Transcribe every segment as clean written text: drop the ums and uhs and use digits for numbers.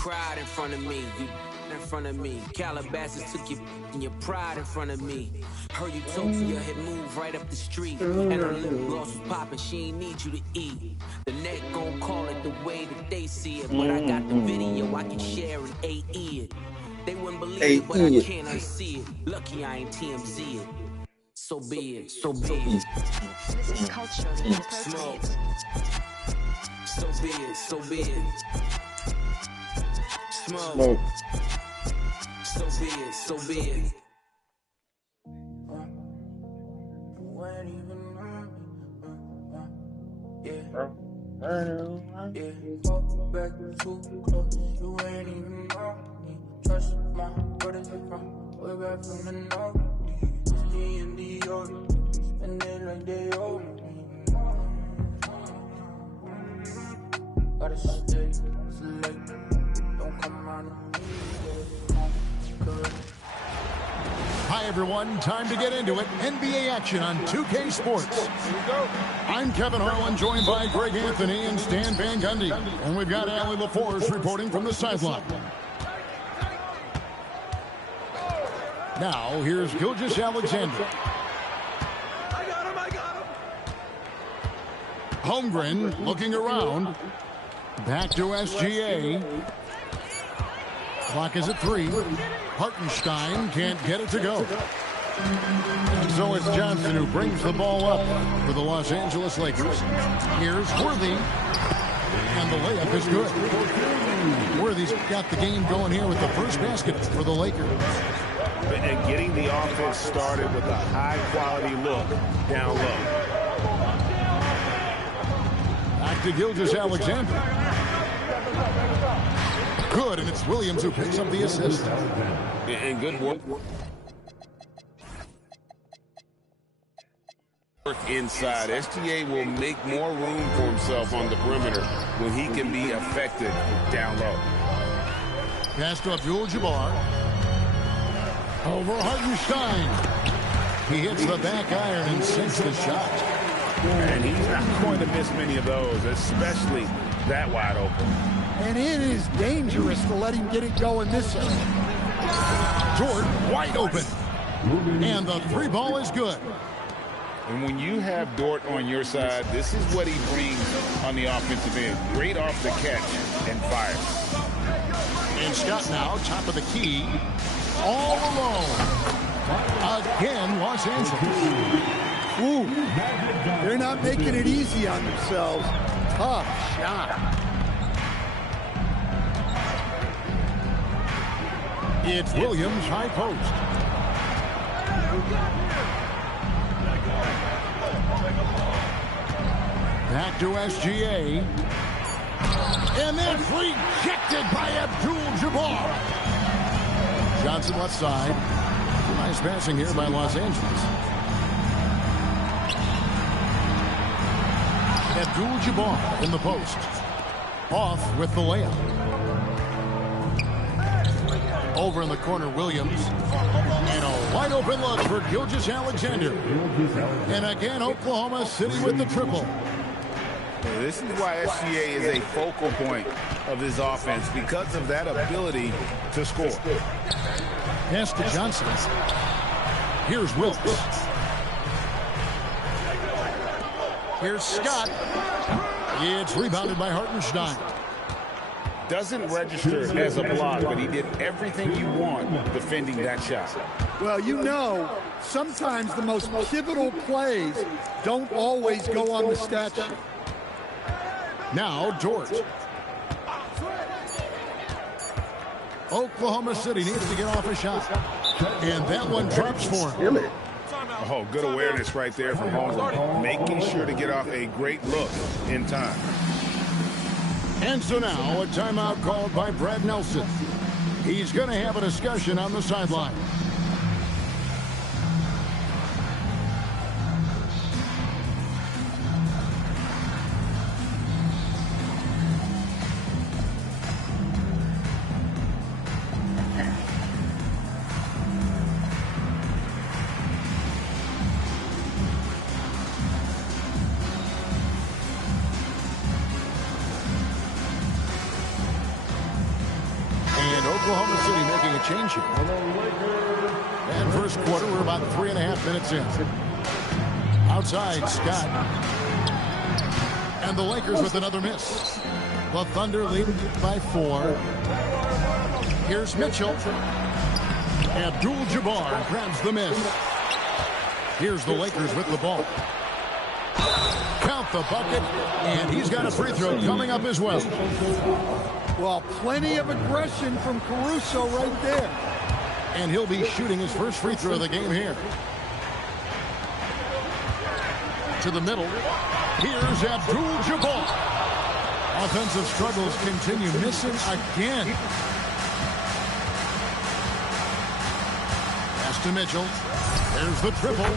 cried in front of me. You in front of me. Calabasas took your pride in front of me. Her utopia had moved right up the street. And her lip gloss was popping. She ain't need you to eat. The net gon' call it the way that they see it. But I got the video I can share in AE it. They wouldn't believe it, but I can't unsee it. Lucky I ain't TMZ it. So be it, so be it. This is culturally inappropriate. So be it, so be it. Smoke. So be it, so be it. Back too close, you ain't even know me. Trust my brothers from way back from the north. It's me and the old, and they like they owe me. Gotta stay select, don't come around to me. Hi, everyone. Time to get into it. NBA action on 2K Sports. I'm Kevin Harlan, joined by Greg Anthony and Stan Van Gundy. And we've got Allie LaForce reporting from the sideline. Now, here's Gilgeous-Alexander. I got him. Holmgren looking around. Back to SGA. Clock is at 3. Hartenstein can't get it to go. And so it's Johnson who brings the ball up for the Los Angeles Lakers. Here's Worthy. And the layup is good. Worthy's got the game going here with the first basket for the Lakers. And getting the offense started with a high-quality look down low. Back to Gilgeous-Alexander. Good, and it's Williams who picks up the assist. And good work. Inside, SGA will make more room for himself on the perimeter when he can be effective down low. Pass to Abdul-Jabbar. Over Hartenstein. He hits the back iron and sinks the shot. And he's not going to miss many of those, especially that wide open. And it is dangerous to let him get it going this way. Jordan wide open. And the three ball is good. And when you have Dort on your side, this is what he brings on the offensive end. Great off the catch and fire. And Scott now, top of the key. All alone. Again, Los Angeles. Ooh, they're not making it easy on themselves. Tough shot. It's Williams, high post. Back to SGA. And then rejected by Abdul-Jabbar. Johnson left side. Nice passing here by Los Angeles. Abdul-Jabbar in the post. Off with the layup. Over in the corner, Williams. And a wide open look for Gilgeous-Alexander. And again, Oklahoma City with the triple. This is why SGA is a focal point of this offense, because of that ability to score. Pass to Johnson. Here's Wilkes. Here's Scott. It's rebounded by Hartenstein. Doesn't register as a block, but he did everything you want defending that shot. Well, you know, sometimes the most pivotal plays don't always go on the stat sheet. Now, Dort. Oklahoma City needs to get off a shot. And that one drops for him. Oh, good awareness right there from Holmgren, making sure to get off a great look in time. And so now, a timeout called by Brad Nelson. He's going to have a discussion on the sideline. Oklahoma City making a change here. And first quarter, we're about 3.5 minutes in. Outside, Scott. And the Lakers with another miss. The Thunder lead by 4. Here's Mitchell. Abdul-Jabbar grabs the miss. Here's the Lakers with the ball. Count the bucket, and he's got a free throw coming up as well. Well, plenty of aggression from Caruso right there. And he'll be shooting his first free throw of the game here. To the middle. Here's Abdul-Jabbar. Offensive struggles continue. Missing again. Pass to Mitchell. There's the triple.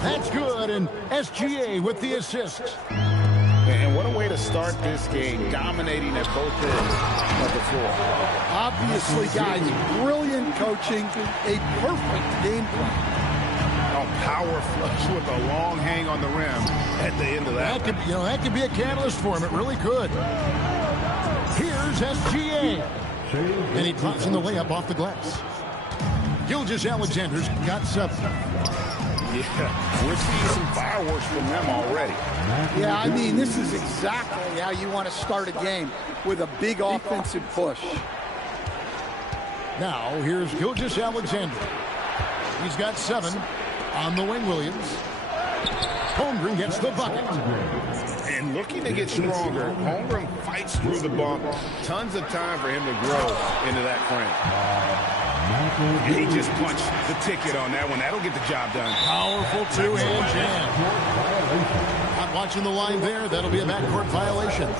That's good, and SGA with the assist. And what a way to start this game, dominating at both ends of the floor. Obviously, guys, brilliant coaching, a perfect game plan. Power flush with a long hang on the rim at the end of that. That could be a catalyst for him. It really could. Here's SGA. And he drops in the layup off the glass. Gilgeous-Alexander's got 7. Yeah, we're seeing some fireworks from them already. Yeah, I mean, this is exactly how you want to start a game, with a big offensive push. Now, here's Gilgeous-Alexander. He's got 7 on the wing, Williams. Holmgren gets the bucket. And looking to get stronger, Holmgren fights through the bump. Tons of time for him to grow into that frame. He just punched the ticket on that one. That'll get the job done. Powerful two-hand jam. Not watching the line there. That'll be a backcourt violation.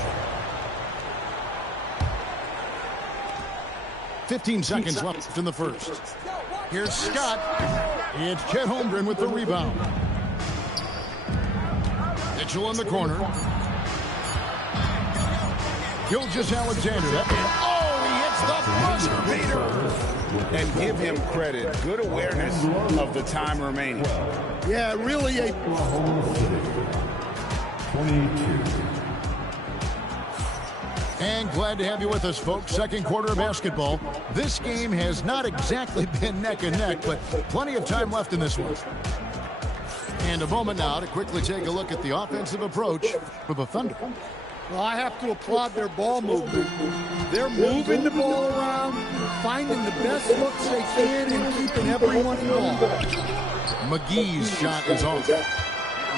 15 seconds left in the first. Here's Scott. It's Chet Holmgren with the rebound. Mitchell in the corner. Gilgeous-Alexander. Oh, he hits the buzzer beater. And give him credit. Good awareness of the time remaining. Yeah, really a... 22. And glad to have you with us, folks. Second quarter of basketball. This game has not exactly been neck and neck, but plenty of time left in this one. And a moment now to quickly take a look at the offensive approach for the Thunder. Well, I have to applaud their ball movement. They're moving the ball around, finding the best looks they can, and keeping everyone involved. McGee's shot is off.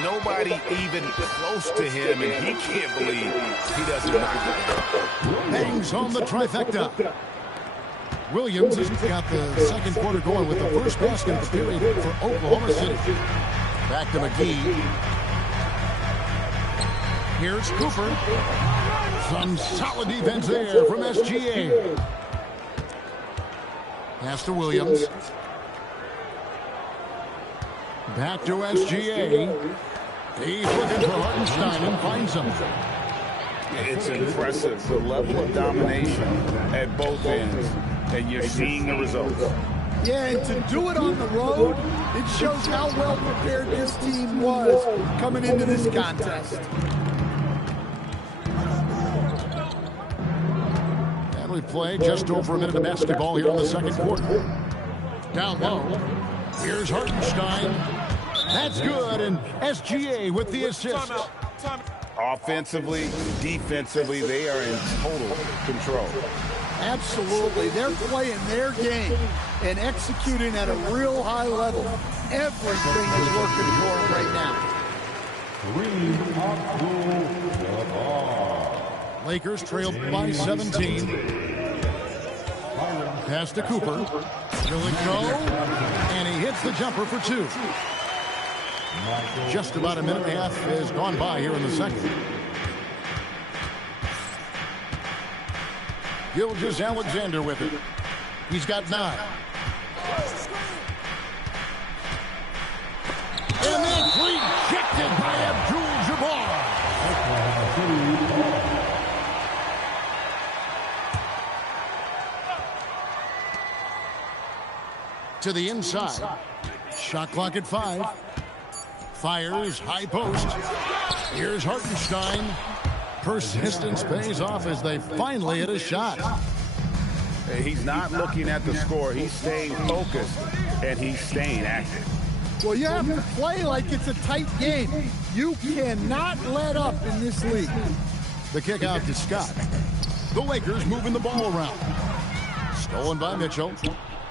Nobody even close to him, and he can't believe he doesn't knock it. Bangs home the trifecta. Williams has got the second quarter going with the first basket of the period for Oklahoma City. Back to McGee. Here's Cooper. Some solid defense there from SGA. Pass to Williams. Back to SGA. He's looking for Hartenstein and finds him. It's impressive, the level of domination at both ends, and you're seeing the results. Yeah, and to do it on the road, it shows how well prepared this team was coming into this contest. And we play just over a minute of basketball here in the second quarter. Down low. Here's Hartenstein. That's good, and SGA with the assist. Offensively, defensively, they are in total control. Absolutely. They're playing their game and executing at a real high level. Everything is working for them right now. Lakers trail by 17. Pass to Cooper. Will it go? And he hits the jumper for 2. Just about a minute and a half has gone by here in the second. Gilgeous-Alexander with it. He's got 9. And that's rejected by Abdul-Jabbar. To the inside. Shot clock at 5. Fires, high post. Here's Hartenstein. Persistence pays off as they finally hit a shot. He's not looking at the score. He's staying focused, and he's staying active. Well, you have to play like it's a tight game. You cannot let up in this league. The kick out to Scott. The Lakers moving the ball around. Stolen by Mitchell.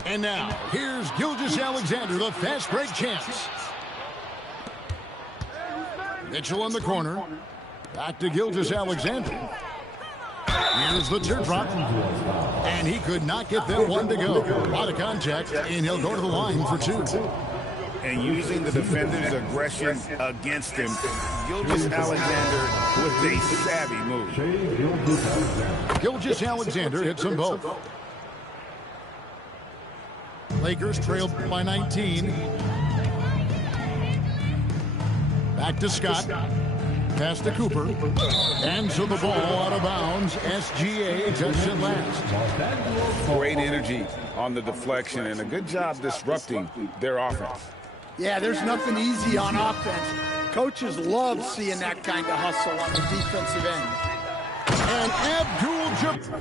And now, here's Gilgeous-Alexander, the fast break champs. Mitchell in the corner. Back to Gilgeous-Alexander. Here's the teardrop. And he could not get that one to go. A lot of contact, and he'll go to the line for two. And using the defender's aggression against him, Gilgeous-Alexander with a savvy move. Gilgeous-Alexander hits them both. Lakers trail by 19. Back to Scott. Pass to Cooper. And so the ball out of bounds. SGA touched it last. Great energy on the deflection and a good job disrupting their offense. Yeah, there's nothing easy on offense. Coaches love seeing that kind of hustle on the defensive end. And Abdul-Jabbar.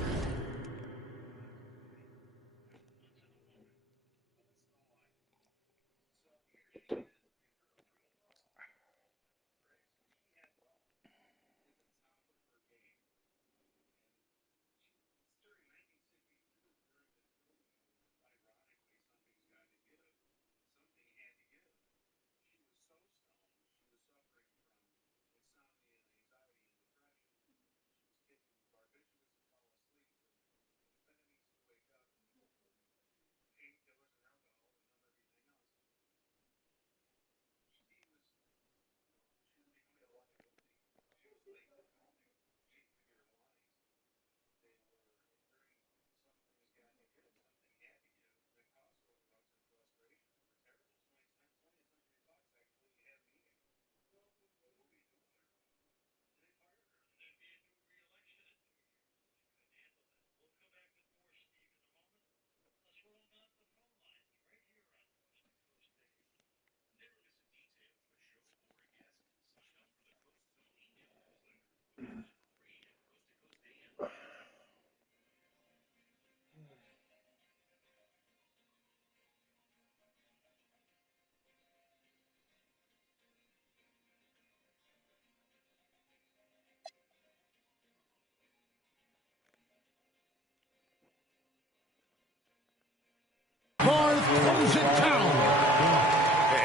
Close it down.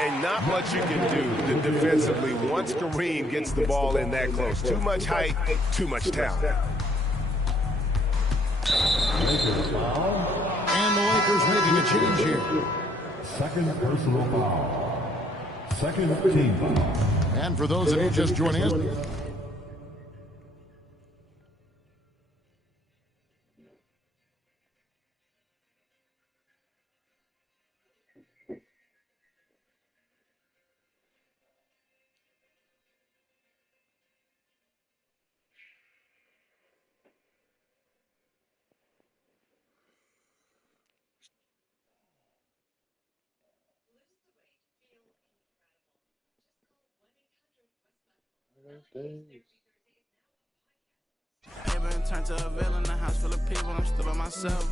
And not much you can do defensively once Kareem gets the ball in that close. Too much height, too much talent. And the Lakers making a change here. Second personal foul. Second team foul. And for those of you just joining us, Been turned to a villain, a house full of people, I'm still by myself.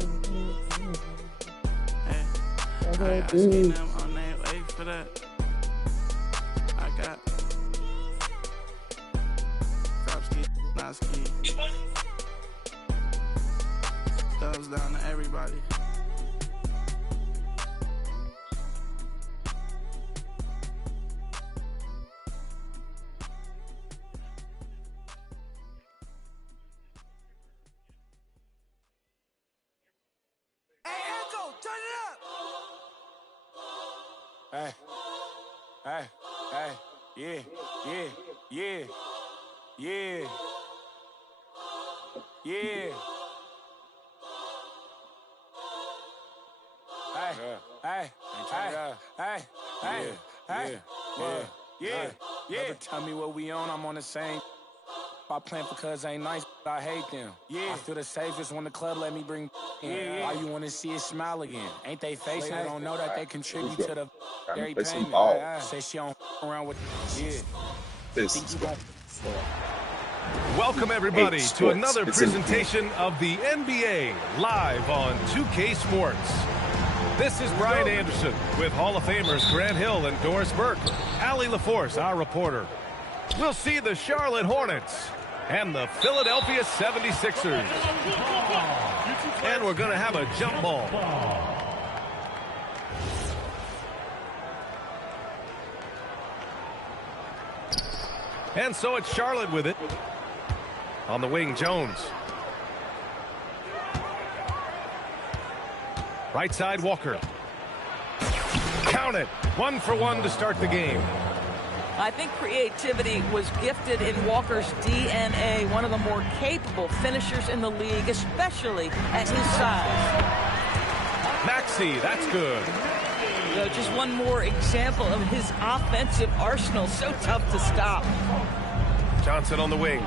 Hey, I seen them on their way for that. I got Kropski, Noski. Thumbs down to everybody. Hey, yeah, yeah. Never tell me what we on, I'm on the same. I plan for cuz ain't nice, I hate them. Yeah, I feel the safest when the club let me bring in. Why you wanna see it smile again? Ain't they facing? They don't know that they contribute to the very payment. Say she don't around with, yeah. Think you gon' Welcome, everybody, to another presentation of the NBA live on 2K Sports. This is Brian Anderson with Hall of Famers Grant Hill and Doris Burke. Allie LaForce, our reporter. We'll see the Charlotte Hornets and the Philadelphia 76ers. And we're going to have a jump ball. And so it's Charlotte with it. On the wing, Jones. Right side, Walker. Count it. 1 for 1 to start the game. I think creativity was gifted in Walker's DNA, one of the more capable finishers in the league, especially at his size. Maxey, that's good. So just one more example of his offensive arsenal. So tough to stop. Johnson on the wing.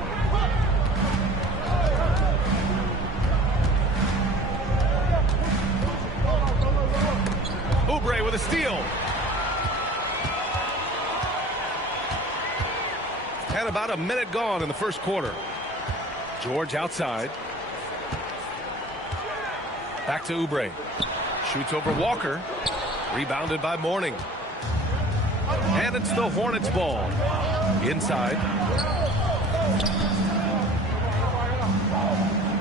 Oubre with a steal. And about a minute gone in the first quarter. George outside. Back to Oubre. Shoots over Walker. Rebounded by Mourning. And it's the Hornets ball. Inside.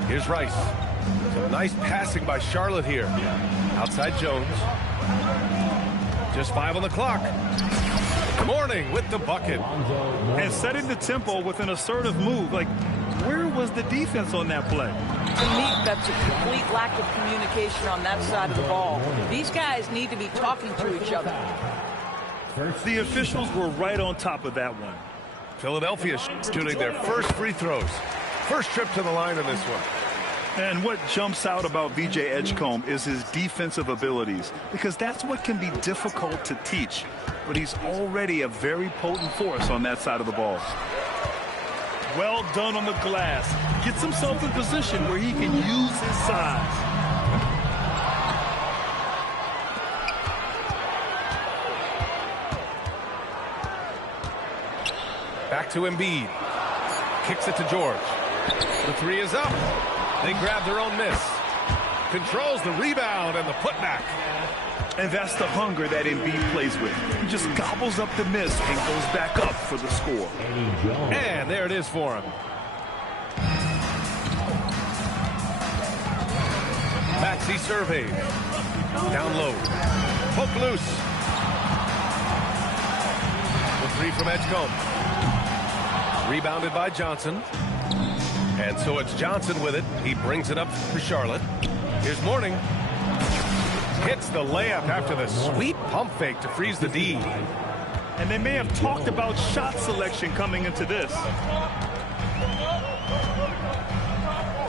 Here's Rice. Some nice passing by Charlotte here. Outside Jones. Just 5 on the clock. Mourning with the bucket. And setting the tempo with an assertive move. Like, where was the defense on that play? To me, that's a complete lack of communication on that side of the ball. These guys need to be talking to each other. The officials were right on top of that one. Philadelphia shooting their first free throws. First trip to the line in this one. And what jumps out about VJ Edgecombe is his defensive abilities, because that's what can be difficult to teach. But he's already a very potent force on that side of the ball. Well done on the glass. Gets himself in position where he can use his size. Back to Embiid. Kicks it to George. The three is up. They grab their own miss. Controls the rebound and the putback. And that's the hunger that Embiid plays with. He just gobbles up the miss and goes back up for the score. And there it is for him. Maxey surveyed. Down low. Poke loose. The three from Edgecombe. Rebounded by Johnson. And so it's Johnson with it. He brings it up for Charlotte. Here's Mourning. Hits the layup after the sweet pump fake to freeze the D. And they may have talked about shot selection coming into this.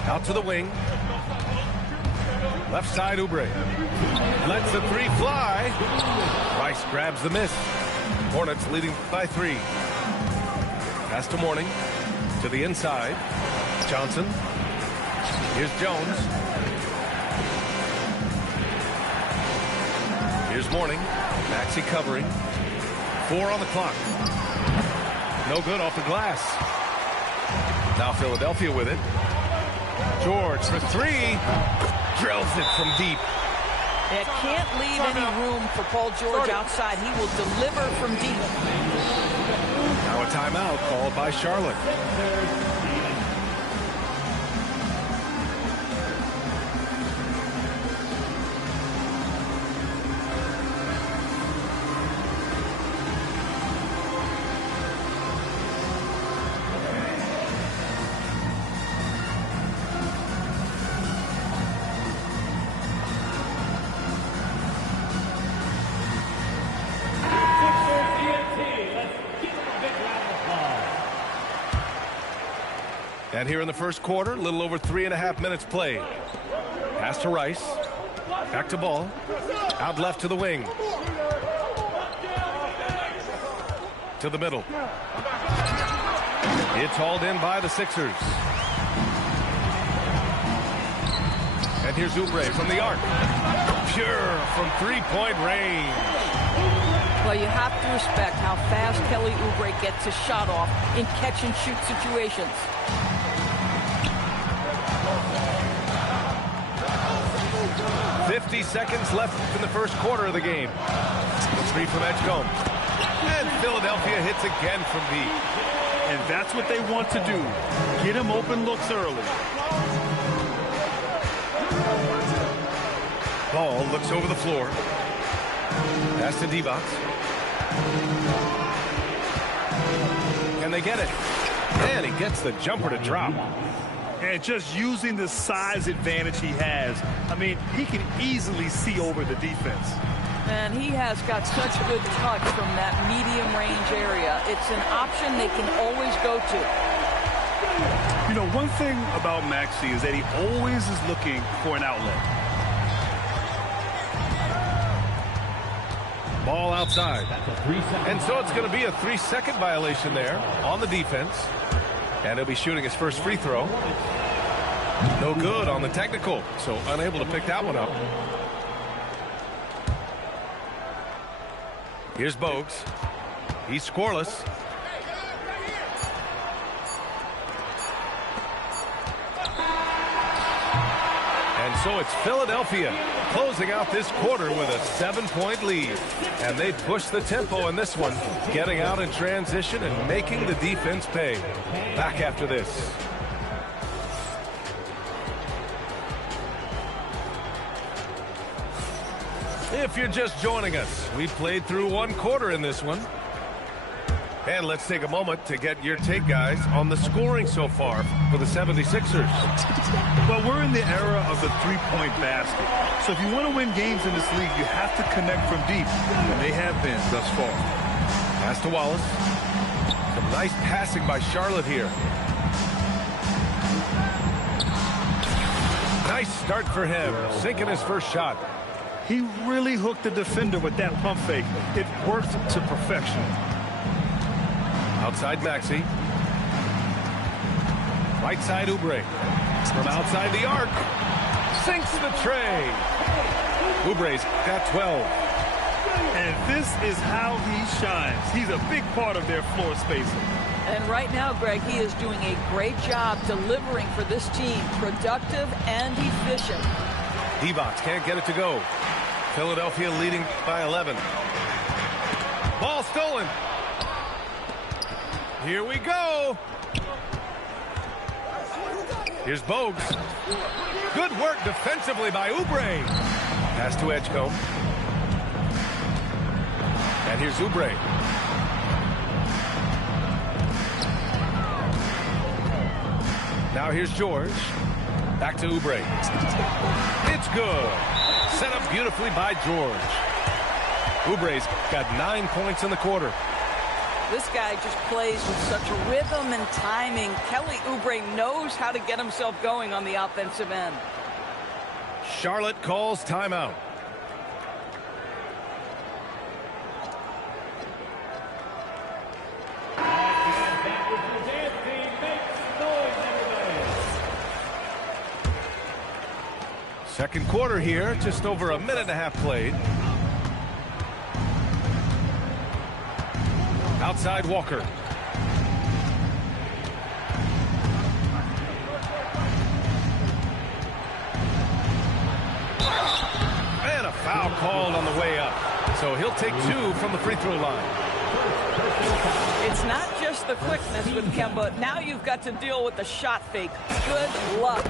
Out to the wing. Left side, Oubre. Lets the three fly. Rice grabs the miss. Hornets leading by 3. Pass to Mourning. To the inside. Johnson. Here's Jones. Here's Mourning. Maxey covering. 4 on the clock. No good off the glass. Now Philadelphia with it. George for 3. Drills it from deep. It can't leave any room for Paul George outside. He will deliver from deep. Now a timeout called by Charlotte. And here in the first quarter, a little over 3.5 minutes played. Pass to Rice. Back to Ball. Out left to the wing. To the middle. It's hauled in by the Sixers. And here's Oubre from the arc. Pure from 3-point range. Well, you have to respect how fast Kelly Oubre gets his shot off in catch-and-shoot situations. "50 seconds left in the first quarter of the game. The three from Edgecombe. And Philadelphia hits again from deep. And that's what they want to do. Get him open looks early. Ball looks over the floor. Pass to Divac. Can they get it? And he gets the jumper to drop. And just using the size advantage he has, I mean, he can easily see over the defense. And he has got such good touch from that medium range area. It's an option they can always go to. You know, one thing about Maxey is that he always is looking for an outlet. Ball outside. And so it's going to be a 3-second violation there on the defense. And he'll be shooting his first free throw. No good on the technical, so unable to pick that one up. Here's Bogues. He's scoreless. And so it's Philadelphia closing out this quarter with a 7-point lead. And they push the tempo in this one, getting out in transition and making the defense pay. Back after this. If you're just joining us, we played through one quarter in this one. And let's take a moment to get your take, guys, on the scoring so far for the 76ers. Well, we're in the era of the three-point basket. So if you want to win games in this league, you have to connect from deep. And they have been thus far. Pass to Wallace. Some nice passing by Charlotte here. Nice start for him, sinking his first shot. He really hooked the defender with that pump fake. It worked to perfection. Outside Maxey. Right side Oubre. From outside the arc. Sinks the tray. Oubre's got 12. And this is how he shines. He's a big part of their floor spacing. And right now, Greg, he is doing a great job delivering for this team. Productive and efficient. Divac can't get it to go. Philadelphia leading by 11. Ball stolen. Here we go. Here's Bogues. Good work defensively by Oubre. Pass to Edgecombe. And here's Oubre. Now here's George. Back to Oubre. It's good. Set up beautifully by George. Oubre's got 9 points in the quarter. This guy just plays with such rhythm and timing. Kelly Oubre knows how to get himself going on the offensive end. Charlotte calls timeout. Second quarter here, just over a minute and a half played. Outside Walker. And a foul called on the way up. So he'll take 2 from the free throw line. It's not just the quickness with Kemba. Now you've got to deal with the shot fake. Good luck.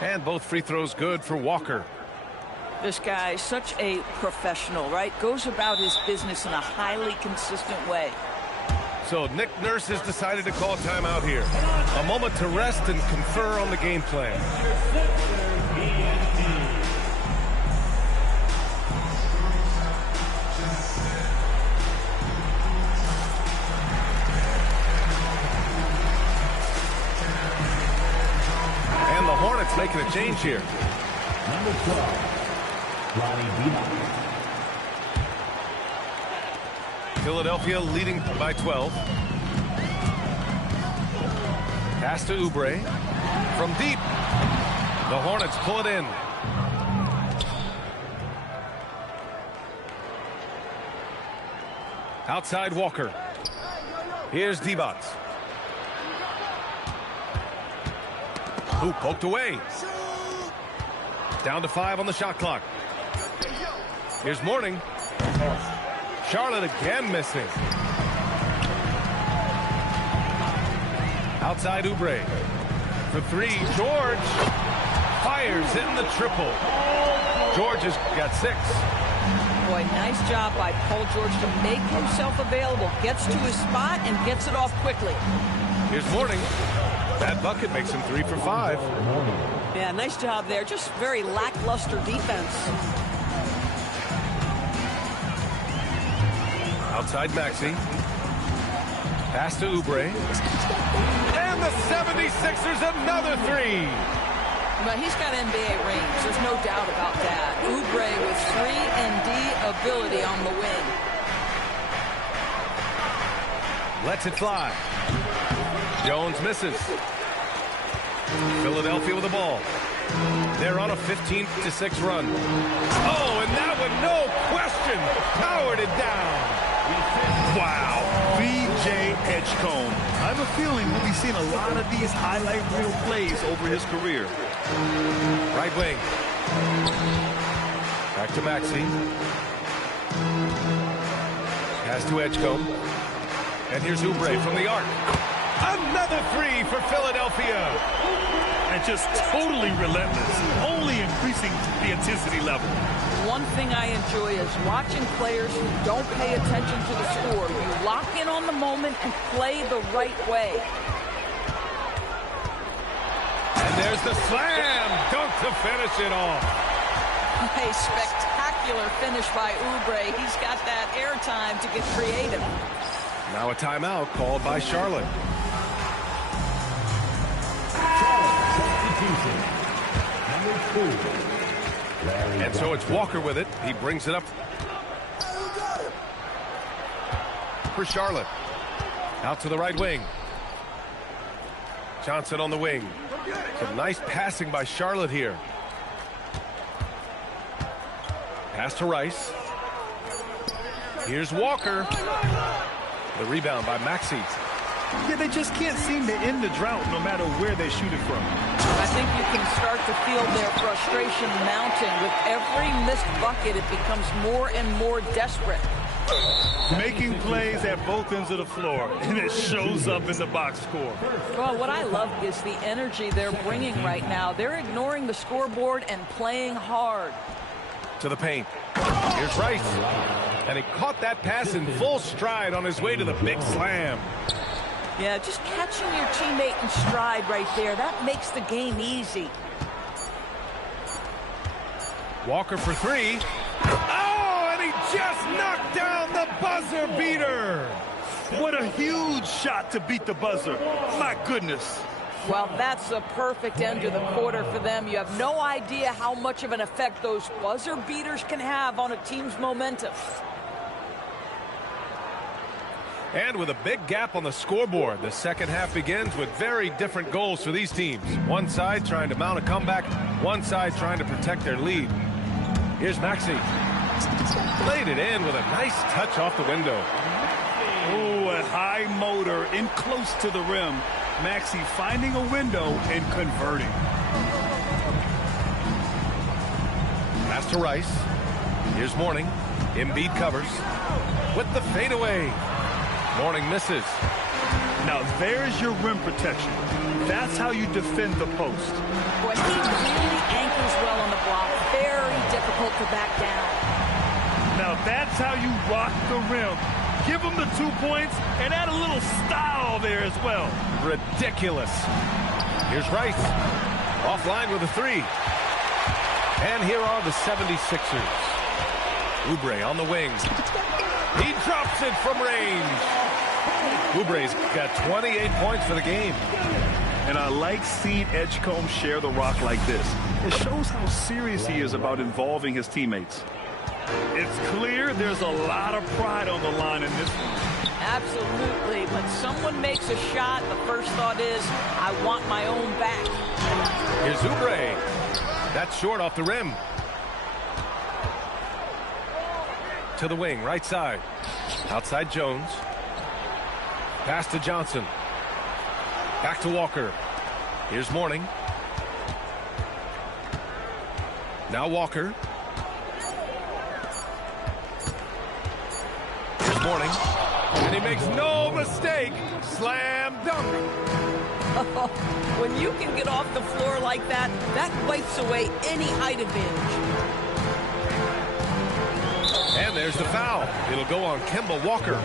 And both free throws good for Walker. This guy is such a professional, right? Goes about his business in a highly consistent way. So Nick Nurse has decided to call timeout here. A moment to rest and confer on the game plan. And the Hornets making a change here. Number 12, Ronnie Divac. Philadelphia leading by 12. Pass to Oubre. From deep. The Hornets pull it in. Outside Walker. Here's Divac. Who poked away. Down to 5 on the shot clock. Here's Mourning. Charlotte again missing. Outside Oubre. For 3, George fires in the triple. George has got 6. Boy, nice job by Paul George to make himself available. Gets to his spot and gets it off quickly. Here's Mourning. That bucket makes him 3 for 5. Yeah, nice job there. Just very lackluster defense. Outside Maxey. Pass to Oubre. And the 76ers another 3. But he's got NBA range. There's no doubt about that. Oubre with 3-and-D ability on the wing. Lets it fly. Jones misses. Philadelphia with the ball. They're on a 15-6 run. Oh, and that one, no question, powered it down. Wow. V.J. Edgecombe. I have a feeling we'll be seeing a lot of these highlight reel plays over his career. Right wing. Back to Maxey. Pass to Edgecombe. And here's Oubre from the arc. Another 3 for Philadelphia. And just totally relentless, only increasing the intensity level. One thing I enjoy is watching players who don't pay attention to the score. You lock in on the moment and play the right way. And there's the slam dunk to finish it off. A spectacular finish by Oubre. He's got that airtime to get creative. Now a timeout called by Charlotte. And so it's Walker with it. He brings it up for Charlotte. Out to the right wing. Johnson on the wing. Some nice passing by Charlotte here. Pass to Rice. Here's Walker. The rebound by Maxey. Yeah, they just can't seem to end the drought no matter where they shoot it from. I think you can start to feel their frustration mounting. With every missed bucket, it becomes more and more desperate. Making plays at both ends of the floor, and it shows up in the box score. Well, what I love is the energy they're bringing right now. They're ignoring the scoreboard and playing hard. To the paint. Here's Rice. And he caught that pass in full stride on his way to the big slam. Yeah, just catching your teammate in stride right there. That makes the game easy. Walker for 3. Oh, and he just knocked down the buzzer beater. What a huge shot to beat the buzzer. My goodness. Well, that's a perfect end to the quarter for them. You have no idea how much of an effect those buzzer beaters can have on a team's momentum. And with a big gap on the scoreboard, the second half begins with very different goals for these teams. One side trying to mount a comeback, one side trying to protect their lead. Here's Maxey. Played it in with a nice touch off the window. Oh, a high motor in close to the rim. Maxey finding a window and converting. Pass to Rice. Here's Mourning. Embiid covers with the fadeaway. Mourning misses. Now there's your rim protection. That's how you defend the post. Boy, he really anchors well on the block. Very difficult to back down. Now that's how you rock the rim. Give him the 2 points and add a little style there as well. Ridiculous. Here's Rice. Offline with a 3. And here are the 76ers. Oubre on the wing. He drops it from range. Oubre's got 28 points for the game. And I like seeing Edgecombe share the rock like this. It shows how serious he is about involving his teammates. It's clear there's a lot of pride on the line in this one. Absolutely. When someone makes a shot, the first thought is, I want my own back. Here's Oubre. That's short off the rim. to the wing, right side. Outside Jones. Pass to Johnson. Back to Walker. Here's Mourning. Now Walker. Here's Mourning. And he makes no mistake. Slam dunk. When you can get off the floor like that, that wipes away any height advantage. And there's the foul. It'll go on Kemba Walker.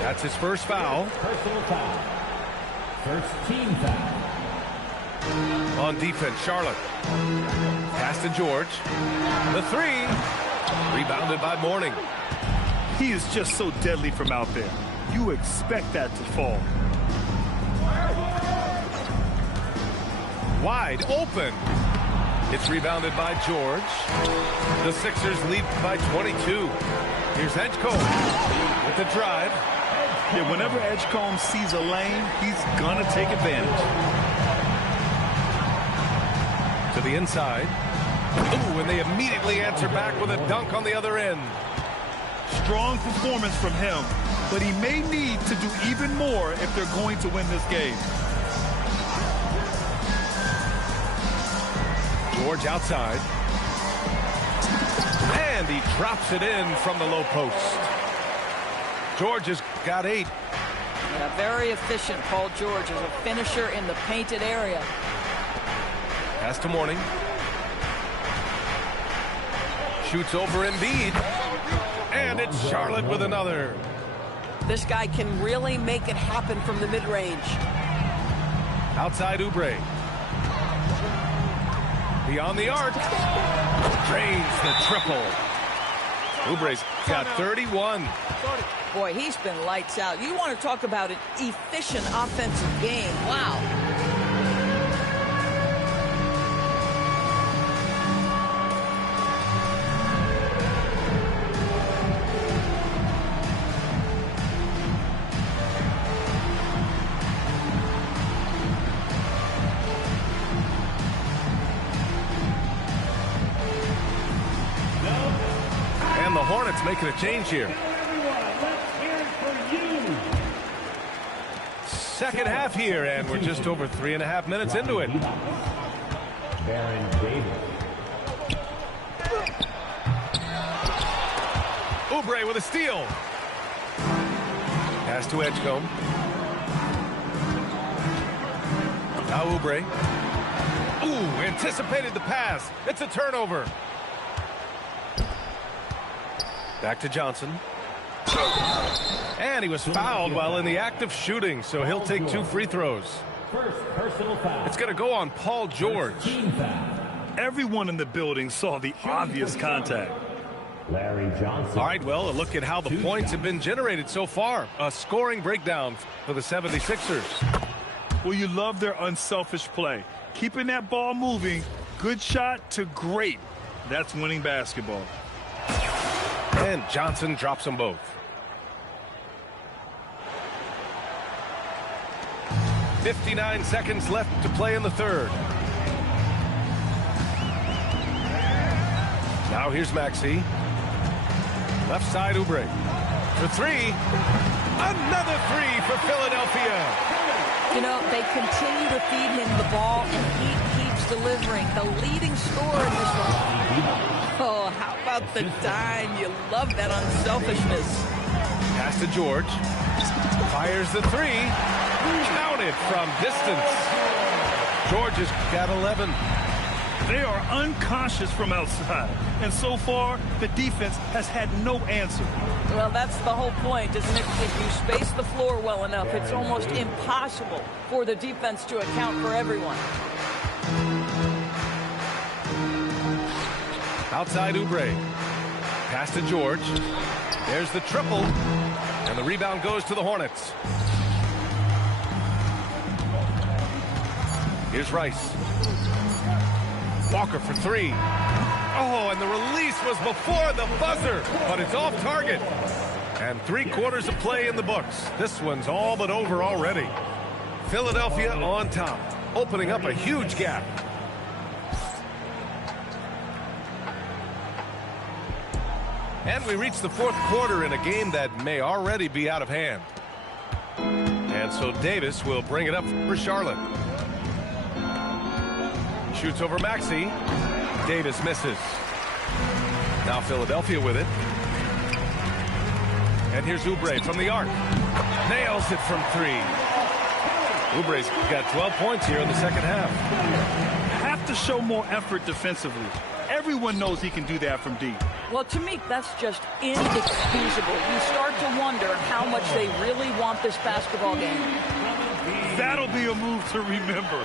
That's his first foul. Personal foul. First team foul. On defense, Charlotte. Pass to George. The three. Rebounded by Mourning. He is just so deadly from out there. You expect that to fall. Wide open. It's rebounded by George. The Sixers lead by 22. Here's Edgecombe with the drive. Yeah, whenever Edgecombe sees a lane, he's gonna take advantage. To the inside. Ooh, and they immediately answer back with a dunk on the other end. Strong performance from him, but he may need to do even more if they're going to win this game. George outside. And he drops it in from the low post. George has got 8. Yeah, very efficient, Paul George, as a finisher in the painted area. Pass to Mourning. Shoots over Embiid. And it's Charlotte with another. This guy can really make it happen from the mid-range. Outside Oubre. Beyond the arc. Drains the triple. Oubre's got 31. Boy, he's been lights out. You want to talk about an efficient offensive game. Wow. The Hornets making a change here. Second half here, and we're just over 3.5 minutes into it. Baron Davis. Oubre with a steal. Pass to Edgecombe. Now Oubre. Ooh, anticipated the pass. It's a turnover. Back to Johnson. And he was fouled while in the act of shooting, so he'll take 2 free throws. First personal foul. It's going to go on Paul George. Everyone in the building saw the obvious contact. Larry Johnson. All right, well, a look at how the points have been generated so far. A scoring breakdown for the 76ers. Well, you love their unselfish play. Keeping that ball moving, good shot to great. That's winning basketball. And Johnson drops them both. 59 seconds left to play in the third. Now here's Maxey. Left side Oubre. For 3. Another 3 for Philadelphia. You know, they continue to feed him the ball, and he keeps delivering. The leading scorer in this one. Oh, how about the dime? You love that unselfishness. Pass to George. Fires the 3. Counted from distance. George has got 11. They are unconscious from outside, and so far, the defense has had no answer. Well, that's the whole point, isn't it? If you space the floor well enough, it's almost impossible for the defense to account for everyone. Outside Oubre. Pass to George. There's the triple. And the rebound goes to the Hornets. Here's Rice. Walker for 3. Oh, and the release was before the buzzer, but it's off target. And 3/4 of play in the books. This one's all but over already. Philadelphia on top, opening up a huge gap. And we reach the fourth quarter in a game that may already be out of hand. And so Davis will bring it up for Charlotte. Shoots over Maxey. Davis misses. Now Philadelphia with it. And here's Oubre from the arc. Nails it from 3. Oubre's got 12 points here in the second half. Have to show more effort defensively. Everyone knows he can do that from deep. Well, to me, that's just inexcusable. You start to wonder how much they really want this basketball game. That'll be a move to remember.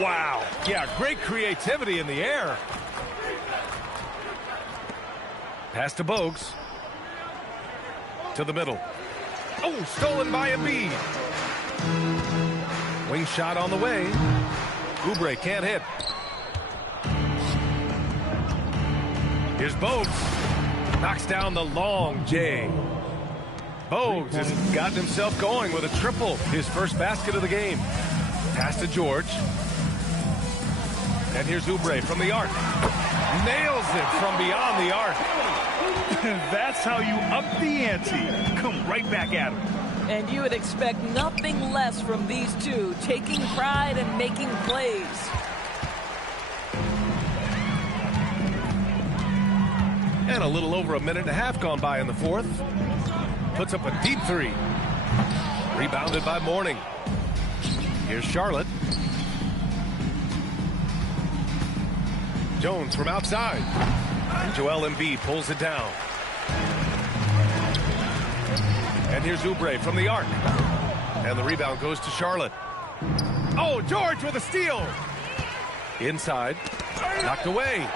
Wow. Yeah, great creativity in the air. Pass to Bogues. To the middle. Oh, stolen by Embiid. Wing shot on the way. Oubre can't hit. Here's Bogues. Knocks down the long J. Bogues has gotten himself going with a triple. His first basket of the game. Pass to George. And here's Oubre from the arc. Nails it from beyond the arc. That's how you up the ante. Come right back at him. And you would expect nothing less from these two, taking pride and making plays. And a little over a minute and a half gone by in the fourth. Puts up a deep 3. Rebounded by Mourning. Here's Charlotte. Jones from outside. And Joel Embiid pulls it down. And here's Oubre from the arc. And the rebound goes to Charlotte. Oh, George with a steal. Inside. Knocked away.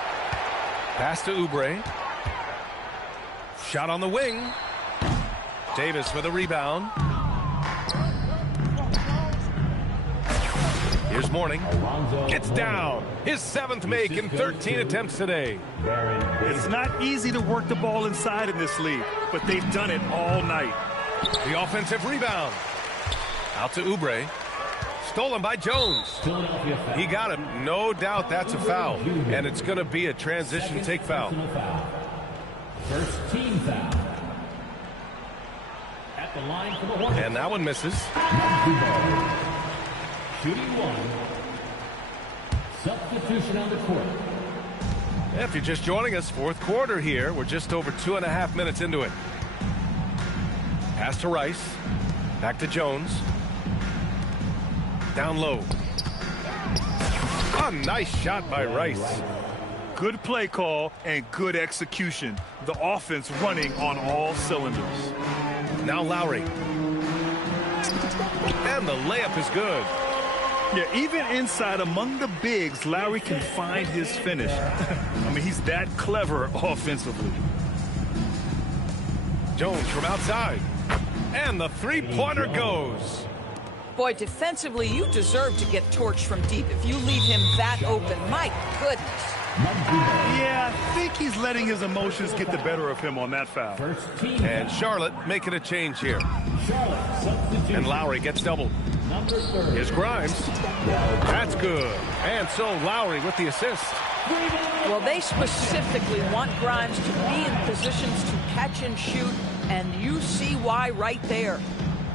Pass to Oubre. Shot on the wing. Davis with a rebound. Here's Mourning. Gets down. His 7th make in 13 attempts today. It's not easy to work the ball inside in this league, but they've done it all night. The offensive rebound. Out to Oubre. Stolen by Jones. He got him. No doubt that's a foul. And it's going to be a transition take foul. First team foul. At the line for the Hornets. And that one misses. Shooting 1. Substitution on the court. If you're just joining us, fourth quarter here. We're just over 2.5 minutes into it. Pass to Rice. Back to Jones. Down low. A nice shot by Rice. Good play call and good execution. The offense running on all cylinders. Now Lowry. And the layup is good. Yeah, even inside among the bigs, Lowry can find his finish. I mean, he's that clever offensively. Jones from outside. And the three-pointer goes. Boy, defensively, you deserve to get torched from deep if you leave him that open. My goodness. Yeah, I think he's letting his emotions get the better of him on that foul. And Charlotte making a change here. And Lowry gets doubled. Here's Grimes. That's good. And so Lowry with the assist. Well, they specifically want Grimes to be in positions to catch and shoot, and you see why right there.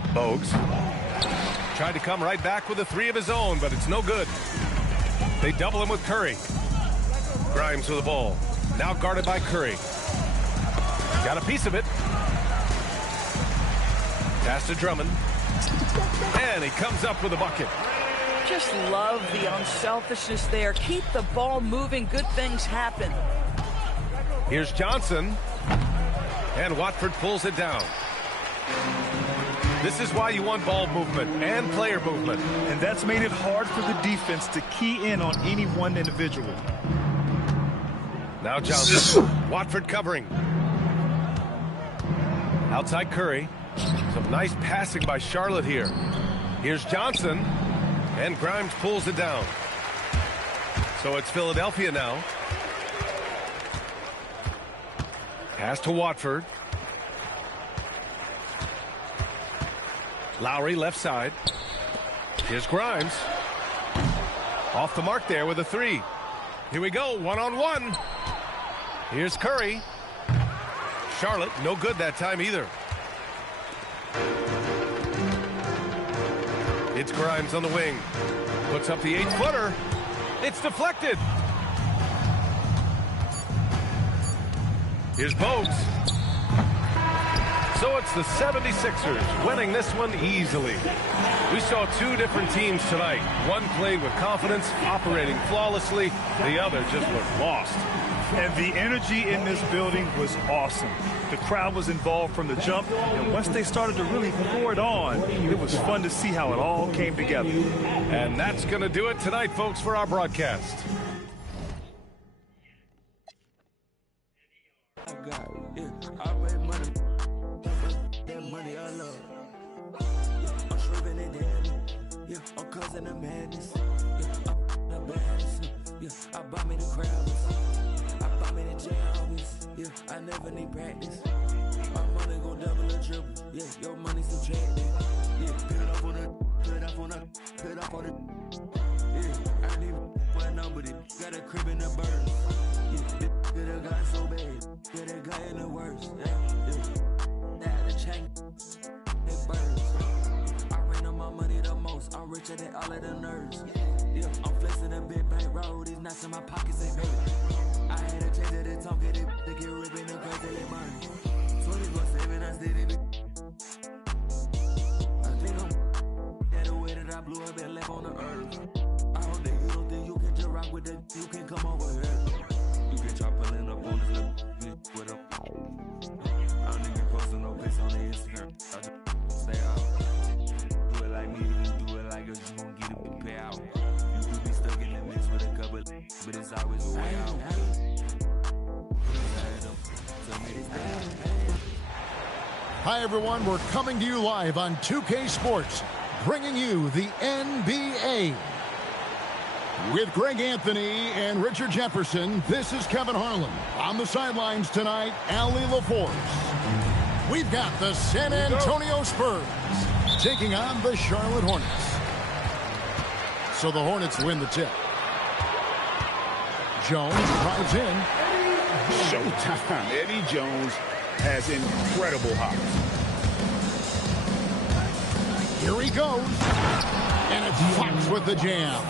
Bogues tried to come right back with a 3 of his own, but it's no good. They double him with Curry. Grimes with the ball. Now guarded by Curry. Got a piece of it. Pass to Drummond. And he comes up with a bucket. Just love the unselfishness there. Keep the ball moving. Good things happen. Here's Johnson. And Watford pulls it down. This is why you want ball movement and player movement. And that's made it hard for the defense to key in on any one individual. Now Johnson. Watford covering. Outside Curry. Some nice passing by Charlotte here. Here's Johnson. And Grimes pulls it down. So it's Philadelphia now. Pass to Watford. Lowry left side. Here's Grimes. Off the mark there with a 3. Here we go, 1-on-1. Here's Curry. Charlotte, no good that time either. It's Grimes on the wing. Puts up the 8-footer. It's deflected. Here's Bogues. So it's the 76ers winning this one easily. We saw two different teams tonight. One played with confidence, operating flawlessly. The other just looked lost. And the energy in this building was awesome. The crowd was involved from the jump, and once they started to really pour it on, it was fun to see how it all came together. And that's going to do it tonight, folks, for our broadcast. I bought me the crowds. I bought me the jams. Yeah, I never need practice. My money gon' double or triple. Yeah, your money subtracted. Yeah, put it up on the, put it up on the, put it up on the. Yeah, I need one number. Got a crib in the bird. Yeah, could have got so bad. Could have got in the worst. Yeah, the chain. It burns. I rain on my money the most. I'm richer than all of the nerds. Yeah, I'm flexing a big bank road. These nuts in my pockets ain't hurt. I had a change of the talk at it. They get ripping the cars till it burn. 24/7, I did it. I think I'm at the way that I blew up and left on the earth. I don't think you don't think you can just rock with that. You can come over here. You can try pulling up on this little with a. I don't even posting no pics on the Instagram. I just stay out. Do it like me, you do it like us. You gon' get it, pay out. But it's always a way out. Hi, everyone. We're coming to you live on 2K Sports, bringing you the NBA. With Greg Anthony and Richard Jefferson, this is Kevin Harlan. On the sidelines tonight, Allie LaForce. We've got the San Antonio Spurs taking on the Charlotte Hornets. So the Hornets win the tip. Jones drives in. Showtime. Eddie Jones has incredible hops. Here he goes. And it's Fox with the jam.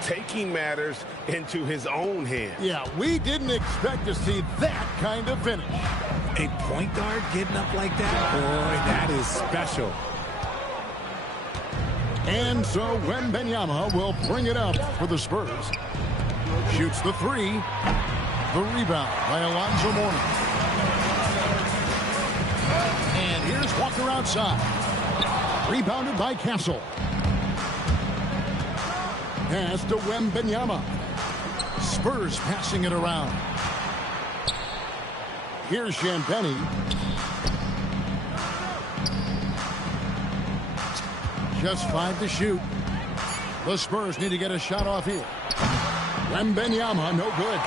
Taking matters into his own hands. Yeah, we didn't expect to see that kind of finish. A point guard getting up like that? Boy, that is special. And so Wembanyama will bring it up for the Spurs. Shoots the three. The rebound by Alonzo Mourning. And here's Walker outside. Rebounded by Castle. Pass to Wembanyama. Spurs passing it around. Here's Champagnie. Just 5 to shoot. The Spurs need to get a shot off here. Wembanyama, no good.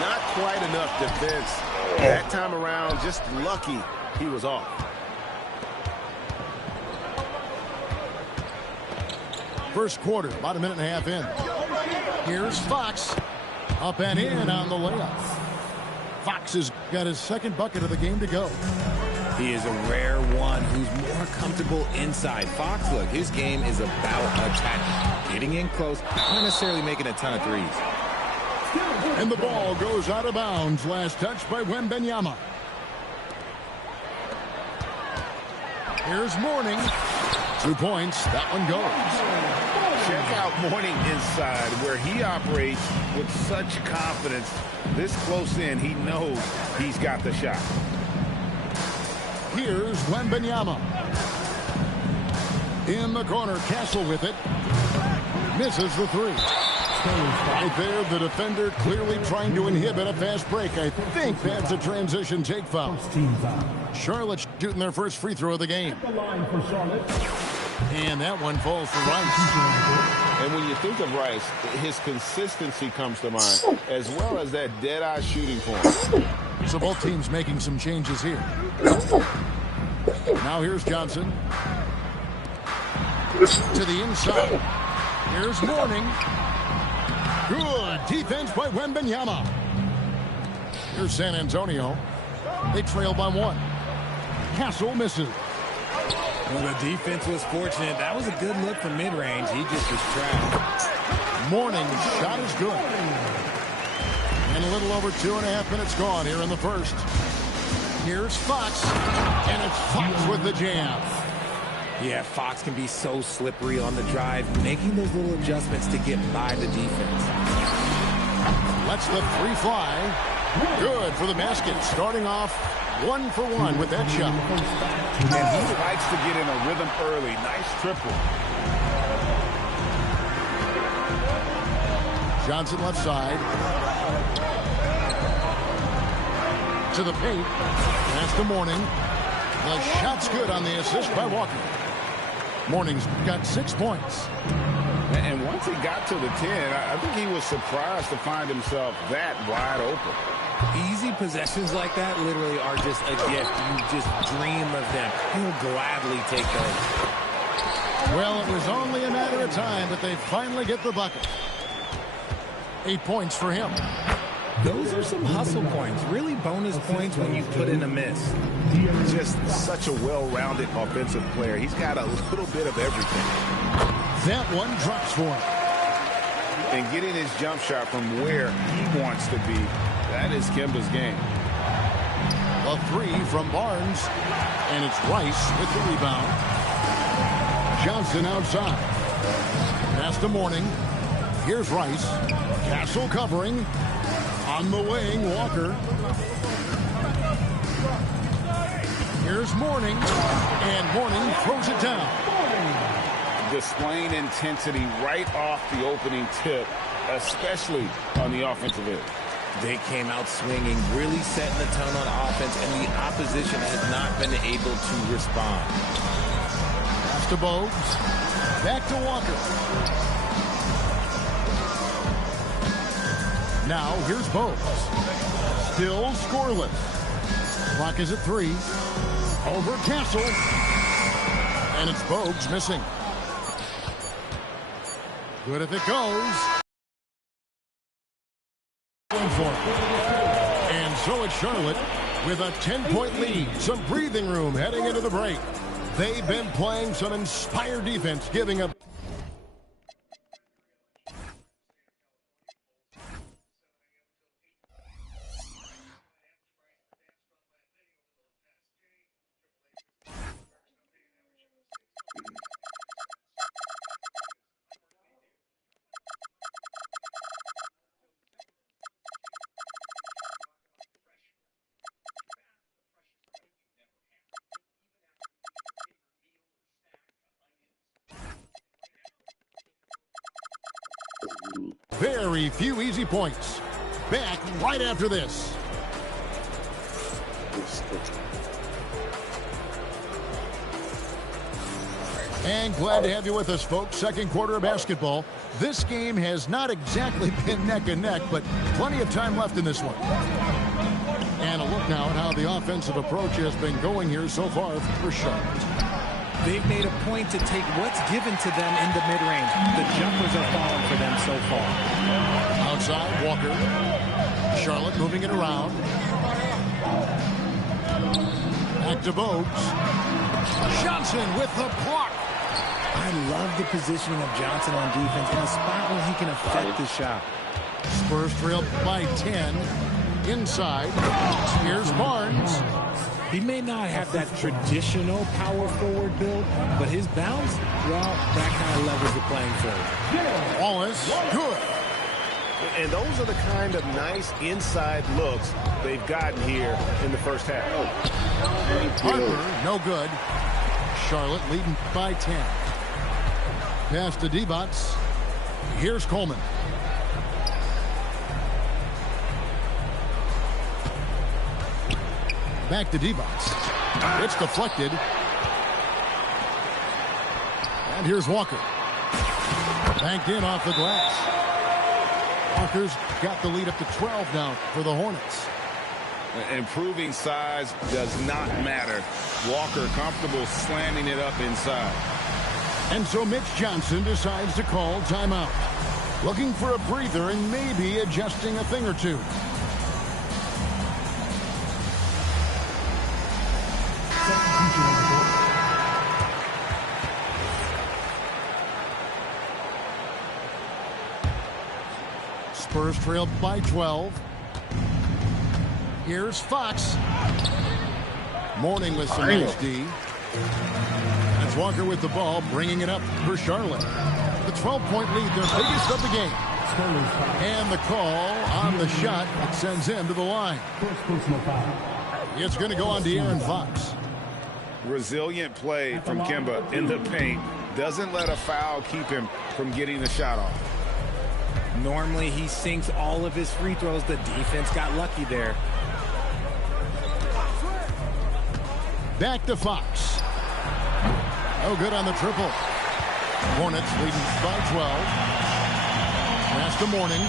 Not quite enough defense. That time around, just lucky he was off. First quarter, about a minute and a half in. Here's Fox. Up and in on the layup. Fox has got his second bucket of the game to go. He is a rare one who's more comfortable inside. Fox, look, his game is about attack. Getting in close, not necessarily making a ton of threes. And the ball goes out of bounds. Last touch by Wembanyama. Here's Mourning. 2 points. That one goes. Check out Mourning inside, where he operates with such confidence. This close in, he knows he's got the shot. Here's Wembanyama. In the corner, Castle with it. Misses the three. Right there, the defender clearly trying to inhibit a fast break. I think that's a transition take foul. Charlotte shooting their first free throw of the game. And that one falls for Rice. And when you think of Rice, his consistency comes to mind, as well as that dead-eye shooting form. So both teams making some changes here. Now here's Johnson. To the inside. Here's Mourning. Good defense by Wembanyama. Here's San Antonio. They trail by 1. Castle misses. Well, the defense was fortunate. That was a good look from mid-range. He just was trapped. Mourning's shot is good. And a little over 2.5 minutes gone here in the first. Here's Fox. And it's Fox with the jam. Yeah, Fox can be so slippery on the drive, making those little adjustments to get by the defense. Lets the 3 fly. Good for the basket. Starting off 1 for 1 with that shot. And he likes to get in a rhythm early. Nice triple. Johnson left side. To the paint. Pass to Mourning. The shot's good on the assist by Walker. Mourning's got 6 points. And once he got to the 10, I think he was surprised to find himself that wide open. Easy possessions like that literally are just a gift. You just dream of them. He'll gladly take those. Well, it was only a matter of time, but they finally get the bucket. 8 points for him. Those are some hustle points. Really bonus points when you put in a miss. Just such a well-rounded offensive player. He's got a little bit of everything. That one drops for him. And getting his jump shot from where he wants to be, that is Kemba's game. A 3 from Barnes. And it's Rice with the rebound. Johnson outside. Pass to Mourning. Here's Rice. Castle covering. On the wing, Walker. Here's Mourning. And Mourning throws it down. Displaying intensity right off the opening tip, especially on the offensive end. They came out swinging, really setting the tone on offense, and the opposition has not been able to respond. Pass to Bogues. Back to Walker. Now, here's Bogues. Still scoreless. Clock is at 3. Over Castle. And it's Bogues missing. Good if it goes. And so it's Charlotte with a 10-point lead. Some breathing room heading into the break. They've been playing some inspired defense, giving up. Very few easy points. Back right after this. And glad to have you with us, folks. Second quarter of basketball. This game has not exactly been neck and neck, but plenty of time left in this one. And a look now at how the offensive approach has been going here so far for Charlotte. They've made a point to take what's given to them in the mid-range. The jumpers are falling for them so far. Outside, Walker. Charlotte moving it around. Back to Bogues. Johnson with the block. I love the positioning of Johnson on defense in a spot where he can affect the shot. Spurs trail by 10. Inside. Here's Barnes. He may not have that traditional power forward build, but his bounce, well, that kind of levels the playing field. Wallace, good. And those are the kind of nice inside looks they've gotten here in the first half. Harper, no good. Charlotte leading by 10. Pass to Divac. Here's Coleman. Back to Divac. It's deflected. And here's Walker. Banked in off the glass. Walker's got the lead up to 12 now for the Hornets. Improving size does not matter. Walker comfortable slamming it up inside. And so Mitch Johnson decides to call timeout. Looking for a breather and maybe adjusting a thing or two. Spurs trail by 12. Here's Fox. Mourning with some nice D. That's Walker with the ball, bringing it up for Charlotte. The 12-point lead, their biggest of the game. And the call on the shot that sends him to the line. It's going to go on De'Aaron Fox. Resilient play from Kemba in the paint. Doesn't let a foul keep him from getting the shot off. Normally he sinks all of his free throws. The defense got lucky there. Back to Fox. No good on the triple. Hornets leading by 12. Pass to Mourning.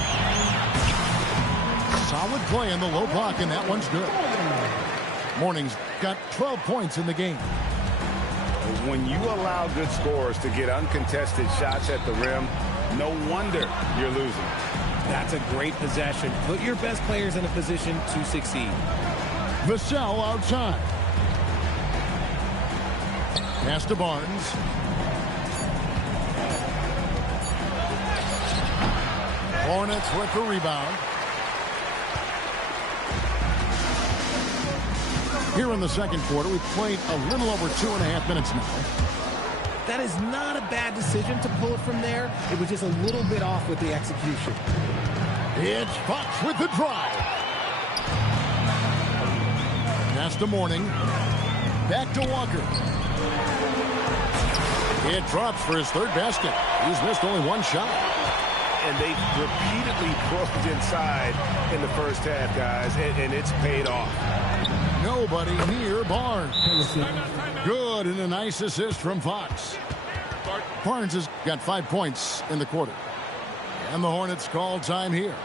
Solid play in the low block, and that one's good. Mourning's got 12 points in the game. When you allow good scorers to get uncontested shots at the rim, no wonder you're losing. That's a great possession. Put your best players in a position to succeed. Vassell outside. Pass to Barnes. Hornets with the rebound. Here in the second quarter, we've played a little over 2.5 minutes now. That is not a bad decision to pull it from there. It was just a little bit off with the execution. It's Fox with the drive. Pass to Mourning. Back to Walker. It drops for his third basket. He's missed only one shot. And they repeatedly probed inside in the first half, guys, and it's paid off. Nobody near Barnes. Good, and a nice assist from Fox. Barnes has got 5 points in the quarter. And the Hornets call time here.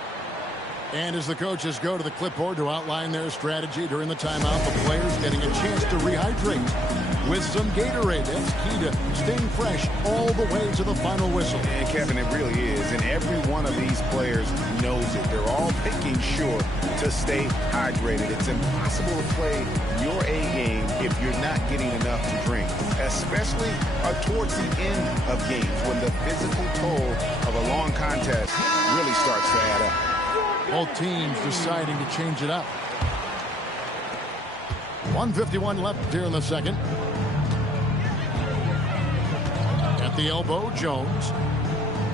And as the coaches go to the clipboard to outline their strategy during the timeout, the players getting a chance to rehydrate with some Gatorade. That's key to staying fresh all the way to the final whistle. And Kevin, it really is. And every one of these players knows it. They're all making sure to stay hydrated. It's impossible to play your A game if you're not getting enough to drink, especially towards the end of games when the physical toll of a long contest really starts to add up. Both teams deciding to change it up. 1:51 left here in the second. At the elbow, Jones.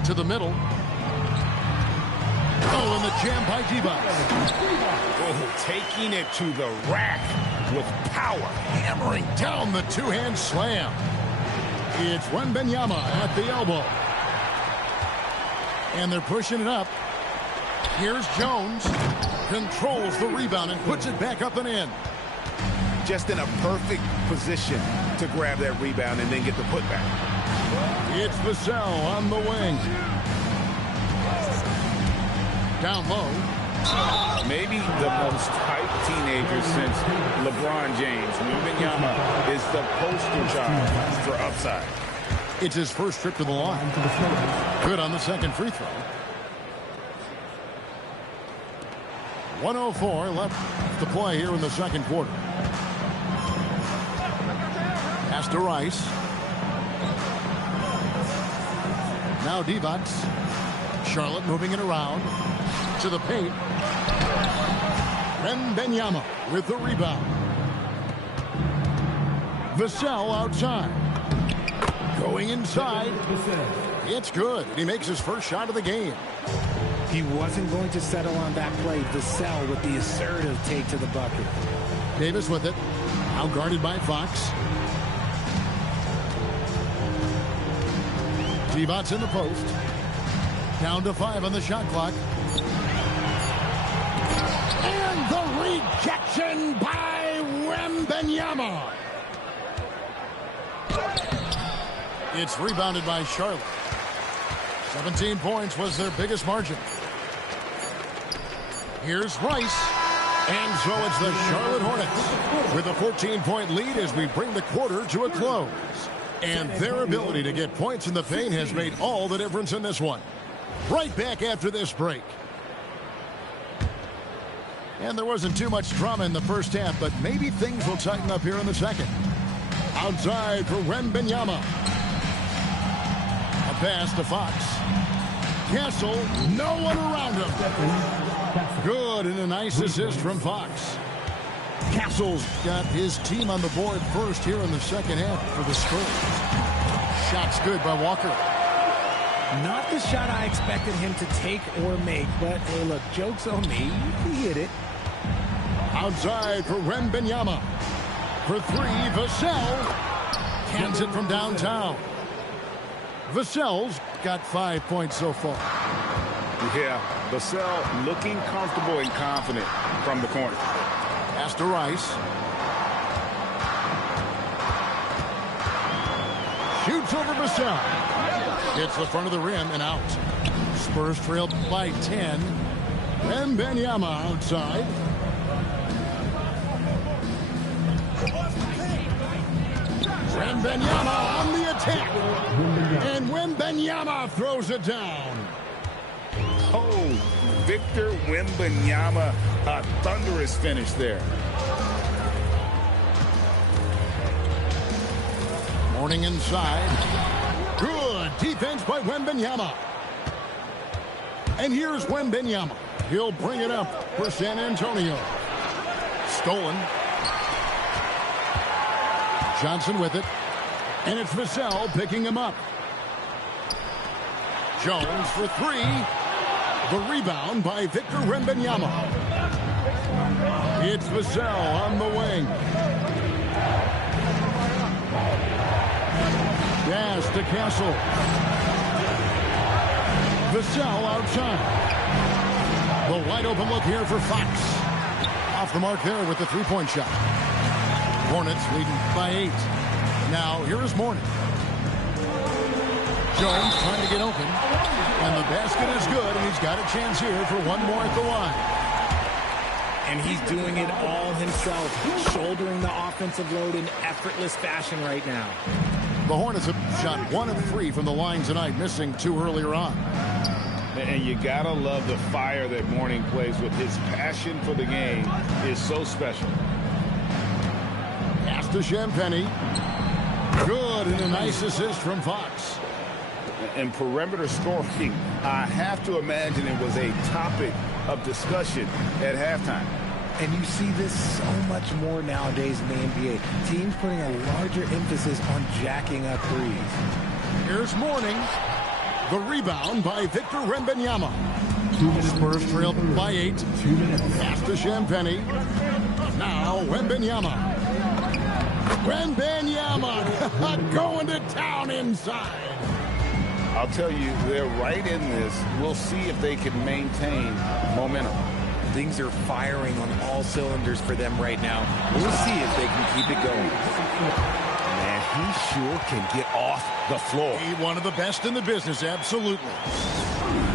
To the middle. Oh, and the jam by Divac. Oh, taking it to the rack with power. Hammering down the two-hand slam. It's Wembanyama at the elbow. And they're pushing it up. Here's Jones. Controls the rebound and puts it back up and in. Just in a perfect position to grab that rebound and then get the putback. It's Vassell on the wing. Down low. Maybe the most hyped teenager since LeBron James. Wembanyama is the poster child for upside. It's his first trip to the line. Good on the second free throw. 1:04 left to play here in the second quarter. Pass to Rice. Now Divac. Charlotte moving it around to the paint. Wembanyama with the rebound. Vassell outside. Going inside. It's good. He makes his first shot of the game. He wasn't going to settle on that play. Vassell with the assertive take to the bucket. Davis with it. Now guarded by Fox. Divac in the post. Down to 5 on the shot clock. And the rejection by Wembanyama. It's rebounded by Charlotte. 17 points was their biggest margin. Here's Rice. And so it's the Charlotte Hornets with a 14-point lead as we bring the quarter to a close. And their ability to get points in the paint has made all the difference in this one. Right back after this break. And there wasn't too much drama in the first half, but maybe things will tighten up here in the second. Outside for Wembanyama. A pass to Fox. Castle, no one around him. Good, and a nice assist from Fox. Castle's got his team on the board first here in the second half for the Spurs. Shot's good by Walker. Not the shot I expected him to take or make, but hey, look, joke's on me. He hit it. Outside for Wembanyama. For three, Vassell cans it from downtown. Vassell's got 5 points so far. Yeah, Vassell looking comfortable and confident from the corner. Pass to Rice. Shoots over Vassell. Gets the front of the rim and out. Spurs trail by 10. Wembanyama outside. Wembanyama on the attack. And Wembanyama throws it down. Oh, Victor Wembanyama, a thunderous finish there. Morning inside. Good defense by Wembanyama. And here's Wembanyama. He'll bring it up for San Antonio. Stolen. Johnson with it. And it's Vassell picking him up. Jones for three. The rebound by Victor Wembanyama. It's Vassell on the wing. Pass to Castle. Vassell outside. The wide open look here for Fox. Off the mark there with the three-point shot. Hornets leading by 8. Now here is Mourning. Jones trying to get open. And the basket is good, and he's got a chance here for one more at the line. And he's doing it all himself, shouldering the offensive load in effortless fashion right now. The Hornets have shot 1 of 3 from the line tonight, missing 2 earlier on. And you gotta love the fire that Mourning plays with. His passion for the game is so special. Pass to Champagnie. Good, and a nice assist from Fox. And perimeter scoring, I have to imagine it was a topic of discussion at halftime. And you see this so much more nowadays in the NBA. Teams putting a larger emphasis on jacking up threes. Here's Mourning. The rebound by Victor Wembanyama. Spurs trail by 8. Pass to Champagnie. Now Wembanyama. Wembanyama going to town inside. I'll tell you, they're right in this. We'll see if they can maintain momentum. Things are firing on all cylinders for them right now. We'll see if they can keep it going. Man, he sure can get off the floor. He's one of the best in the business, absolutely.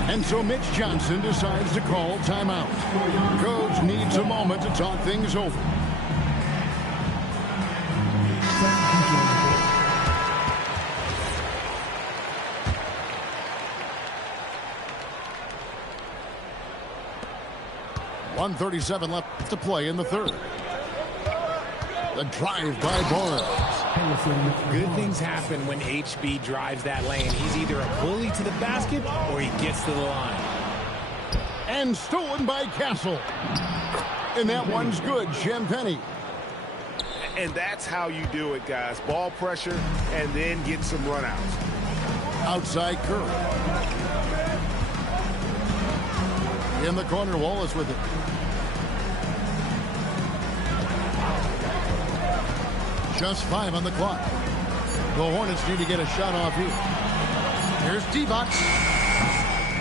And so Mitch Johnson decides to call timeout. Coach needs a moment to talk things over. .137 left to play in the third. The drive by Barnes. Good things happen when HB drives that lane. He's either a bully to the basket or he gets to the line. And stolen by Castle. And that one's good, Champagnie. And that's how you do it, guys. Ball pressure and then get some runouts. Outside Curry. In the corner, Wallace with it. Just 5 on the clock. The Hornets need to get a shot off here. Here's Divac.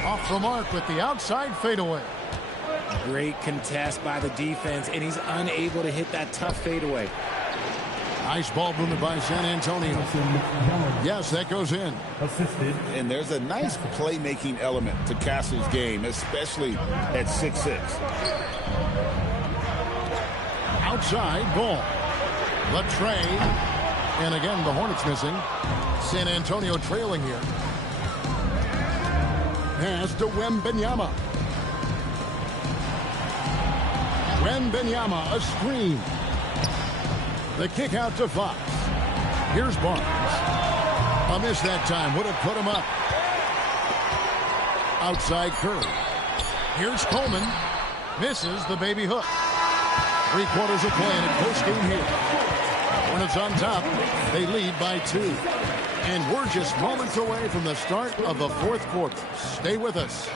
Off the mark with the outside fadeaway. Great contest by the defense, and he's unable to hit that tough fadeaway. Nice ball movement by San Antonio. Yes, that goes in. Assisted. And there's a nice playmaking element to Castle's game, especially at 6'6". Outside ball. The trade. And again, the Hornets missing. San Antonio trailing here. Pass to Wembanyama. Wembanyama, a screen. The kick out to Fox. Here's Barnes. A miss that time. Would have put him up. Outside Curry. Here's Coleman. Misses the baby hook. 3/4 of play in a close game here. Hornets on top. They lead by 2. And we're just moments away from the start of the 4th quarter. Stay with us.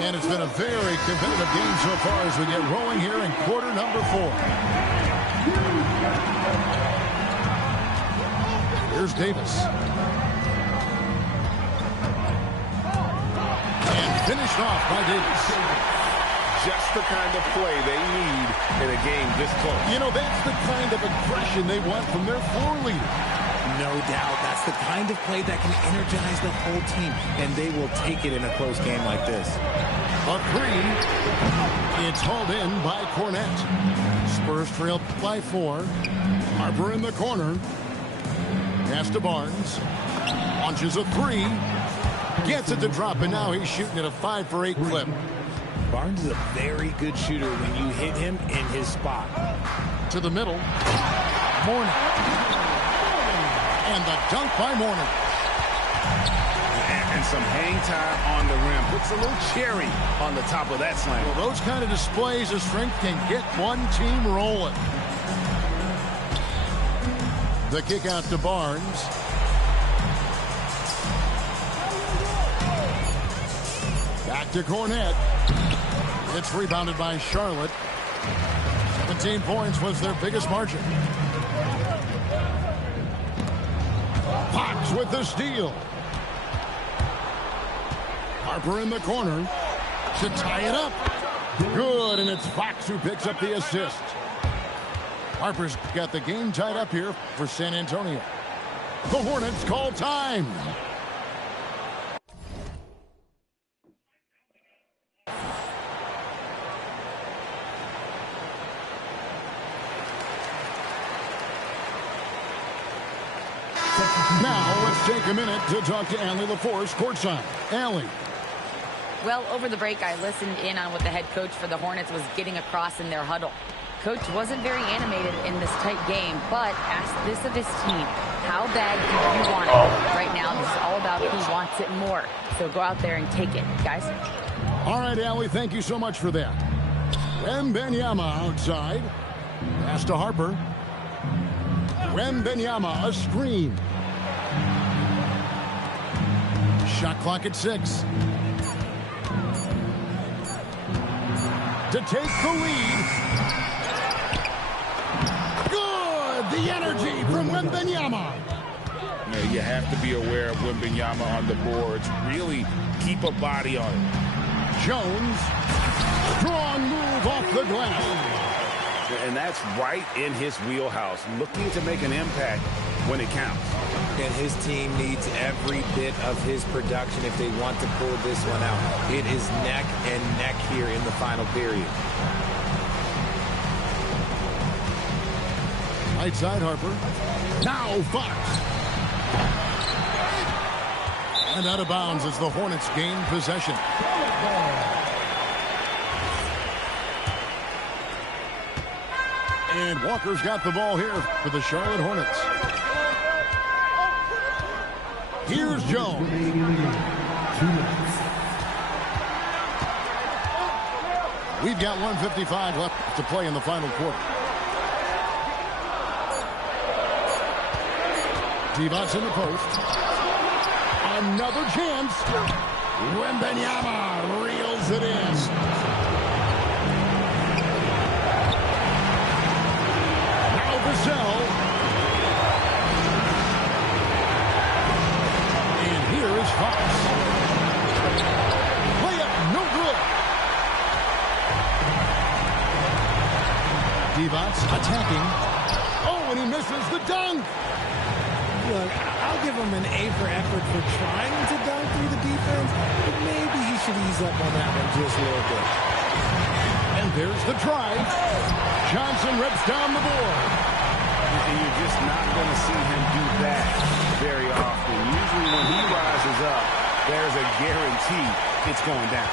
And it's been a very competitive game so far as we get rolling here in quarter number 4. Here's Davis. And finished off by Davis. Just the kind of play they need in a game this close. You know, that's the kind of aggression they want from their floor leader. No doubt. That's the kind of play that can energize the whole team, and they will take it in a close game like this. A 3. It's hauled in by Cornette. Spurs trail by 4. Harper in the corner. Pass to Barnes. Launches a 3. Gets it to drop, and now he's shooting at a 5 for 8 clip. Barnes is a very good shooter when you hit him in his spot. To the middle. Mourning. And the dunk by Mourning. And some hang time on the rim. Puts a little cherry on the top of that slam. Well, those kind of displays of strength can get one team rolling. The kick out to Barnes. Back to Cornette. It's rebounded by Charlotte. 17 points was their biggest margin. Fox with the steal. Harper in the corner to tie it up. Good, and it's Fox who picks up the assist. Harper's got the game tied up here for San Antonio. The Hornets call time. Now, let's take a minute to talk to Allie LaForce courtside. Allie. Well, over the break, I listened in on what the head coach for the Hornets was getting across in their huddle. Coach wasn't very animated in this tight game, but asked this of his team. How bad do you want it? Right now, this is all about who wants it more. So go out there and take it, guys. All right, Allie, thank you so much for that. Wembanyama outside. Pass to Harper. Wembanyama, a screen. Shot clock at 6. To take the lead. Good! The energy from Wembanyama. You have to be aware of Wembanyama on the boards. Really keep a body on it. Jones. Strong move off the glass. And that's right in his wheelhouse. Looking to make an impact when it counts. And his team needs every bit of his production if they want to pull this one out. It is neck and neck here in the final period. Right side, Harper. Now Fox. And out of bounds as the Hornets gain possession. And Walker's got the ball here for the Charlotte Hornets. Here's Jones. We've got 1:55 left to play in the final quarter. Divac in the post. Another chance. Wembanyama reels it in. Now Vassell. And here is Fox. Layup, no good. Divac attacking. Oh, and he misses the dunk. Look, I'll give him an A for effort for trying to dunk through the defense, but maybe he should ease up on that one just a little bit. And there's the drive. Johnson rips down the board. And you're just not going to see him do that very often. Usually when he rises up, there's a guarantee it's going down.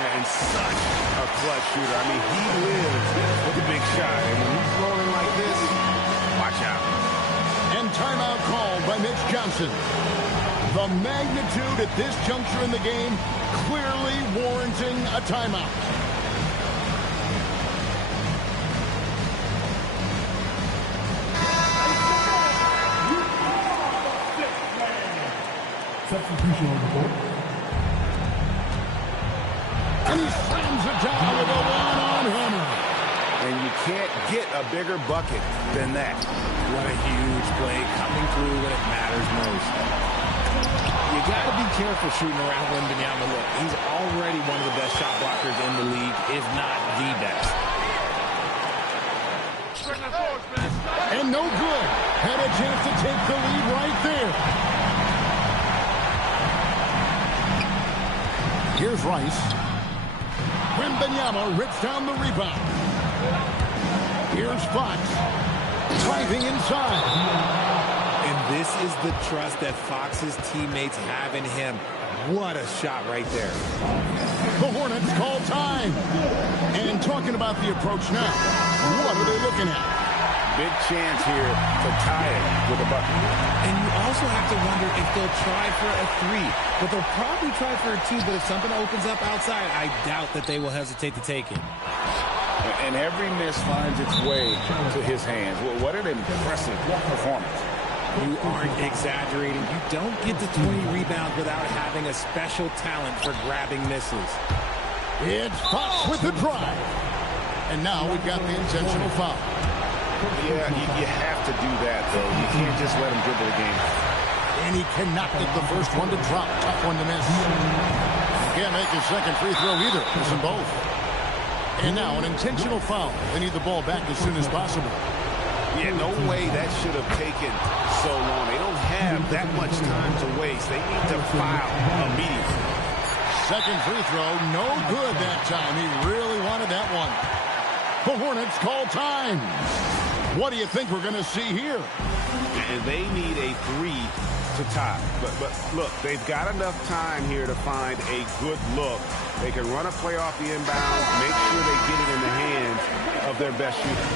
And such a clutch shooter. I mean, he lives with a big shot. And when he's rolling like this, watch out. And timeout called by Mitch Johnson. The magnitude at this juncture in the game clearly warranting a timeout. Substitution on the board. And he slams it down with a one-on hammer. And you can't get a bigger bucket than that. What a huge play coming through when it matters most. You got to be careful shooting around Wembanyama. Look, he's already one of the best shot blockers in the league, if not the best. And no good. Had a chance to take the lead right there. Here's Rice. Wembanyama rips down the rebound. Here's Fox. Driving inside. And this is the trust that Fox's teammates have in him. What a shot right there. The Hornets call time. And talking about the approach now, what are they looking at? Big chance here to tie it with a bucket. And you also have to wonder if they'll try for a three. But they'll probably try for a two. But if something opens up outside, I doubt that they will hesitate to take it. And every miss finds its way to his hands. What an impressive performance. You aren't exaggerating. You don't get to 20 rebounds without having a special talent for grabbing misses. It's Fox with the drive. And now we've got the intentional foul. Yeah, you have to do that, though. You can't just let him dribble the game. And he cannot get the first one to drop. Tough one to miss. Can't make his second free throw either. Missing both. And now an intentional foul. They need the ball back as soon as possible. Yeah, no way that should have taken so long. They don't have that much time to waste. They need to foul immediately. Second free throw, no good that time. He really wanted that one. The Hornets call time. What do you think we're going to see here? And they need a three to tie. But look, they've got enough time here to find a good look. They can run a play off the inbound, make sure they get it in the hands of their best shooter.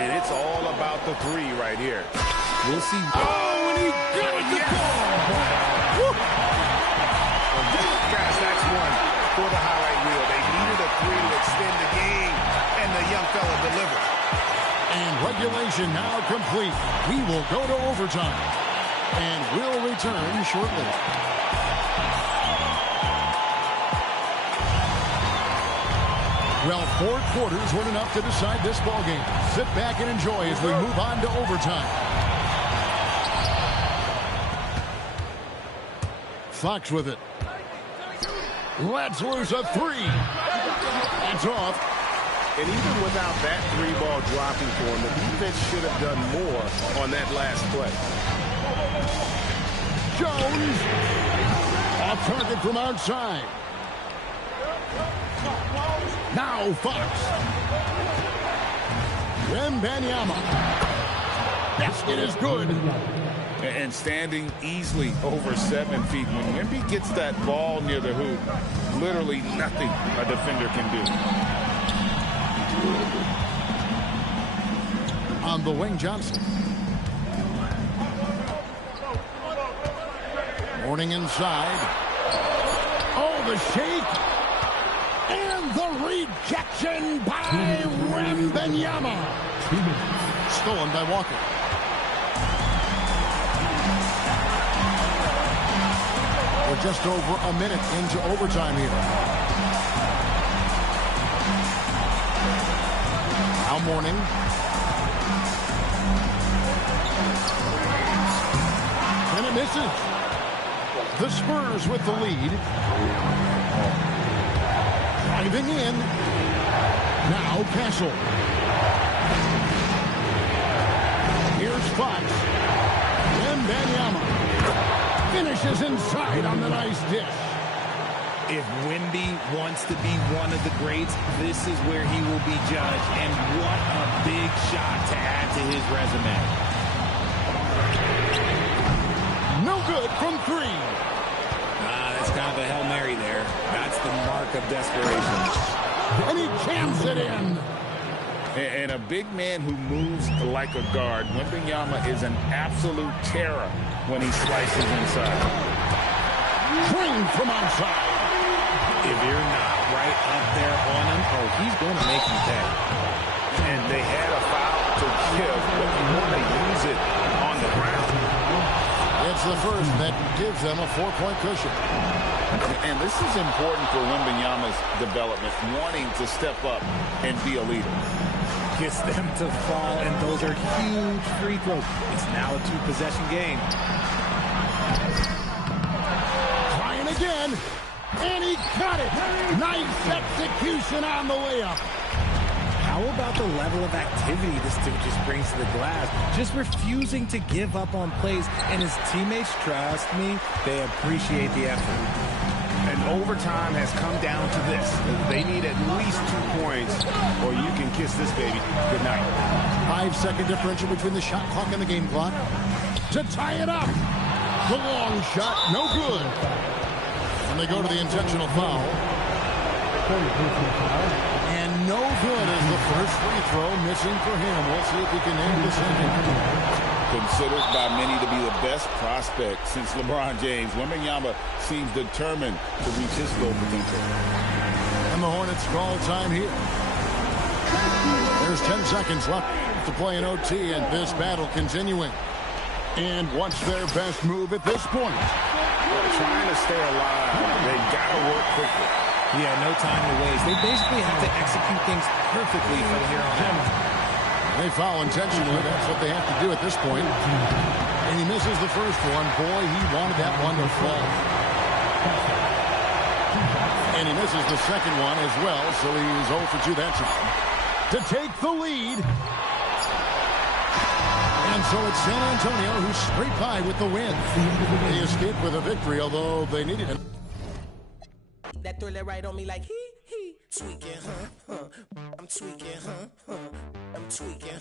And it's all about the three right here. We'll see. Oh, and he got it to go. Guys, that's one for the highlight reel. They needed a three to extend the game, and the young fella delivered. And regulation now complete. We will go to overtime, and we'll return shortly. Well, 4 quarters weren't enough to decide this ballgame. Sit back and enjoy as we move on to overtime. Fox with it. Lets loose a three. That's off. And even without that three ball dropping for him, the defense should have done more on that last play. Jones. Off target from outside. Now Fox. Wembanyama. Basket is good. And standing easily over 7 feet. When Wemby gets that ball near the hoop, literally nothing a defender can do. On the wing, Johnson. Morning inside. Oh, the shake. And the rejection by Wembanyama. Stolen by Walker. We're just over a minute into overtime here. Now Morning. And it misses. The Spurs with the lead. Driving in. Now Castle. Here's Fox. Wembanyama finishes inside on the nice dish. If Wemby wants to be one of the greats, this is where he will be judged. And what a big shot to add to his resume. No good from 3. the mark of desperation. And he jams it in. And a big man who moves like a guard, Wembanyama is an absolute terror when he slices inside. Drained from outside. If you're not right up there on him, oh, he's going to make you pay. And they had a foul to give, but you want to use it on the ground. It's the first that gives them a 4-point cushion. And this is important for Wembanyama's development, wanting to step up and be a leader. Gets them to fall, and those are huge free throws. It's now a 2-possession game. Trying again, and he got it. Nice execution on the layup. How about the level of activity this dude just brings to the glass? Just refusing to give up on plays, and his teammates, trust me, they appreciate the effort. And overtime has come down to this. They need at least 2 points, or you can kiss this baby goodnight. 5-second differential between the shot clock and the game clock. To tie it up. The long shot, no good. And they go to the intentional foul. And no good as the first free throw missing for him. We'll see if he can end this inning. Considered by many to be the best prospect since LeBron James, Wembanyama seems determined to reach his full potential. And the Hornets call time here. There's 10 seconds left to play in OT, and this battle continuing. And what's their best move at this point? Well, trying to stay alive, they've got to work quickly. Yeah, no time to waste. They basically have to execute things perfectly from here on out. They foul intentionally. That's what they have to do at this point. And he misses the first one. Boy, he wanted that one to fall. And he misses the second one as well, so he's 0 for 2. That's it. To take the lead. And so it's San Antonio who scrape by with the win. They escaped with a victory, although they needed it. That thriller right on me like he tweaking, I'm tweaking, I'm tweaking.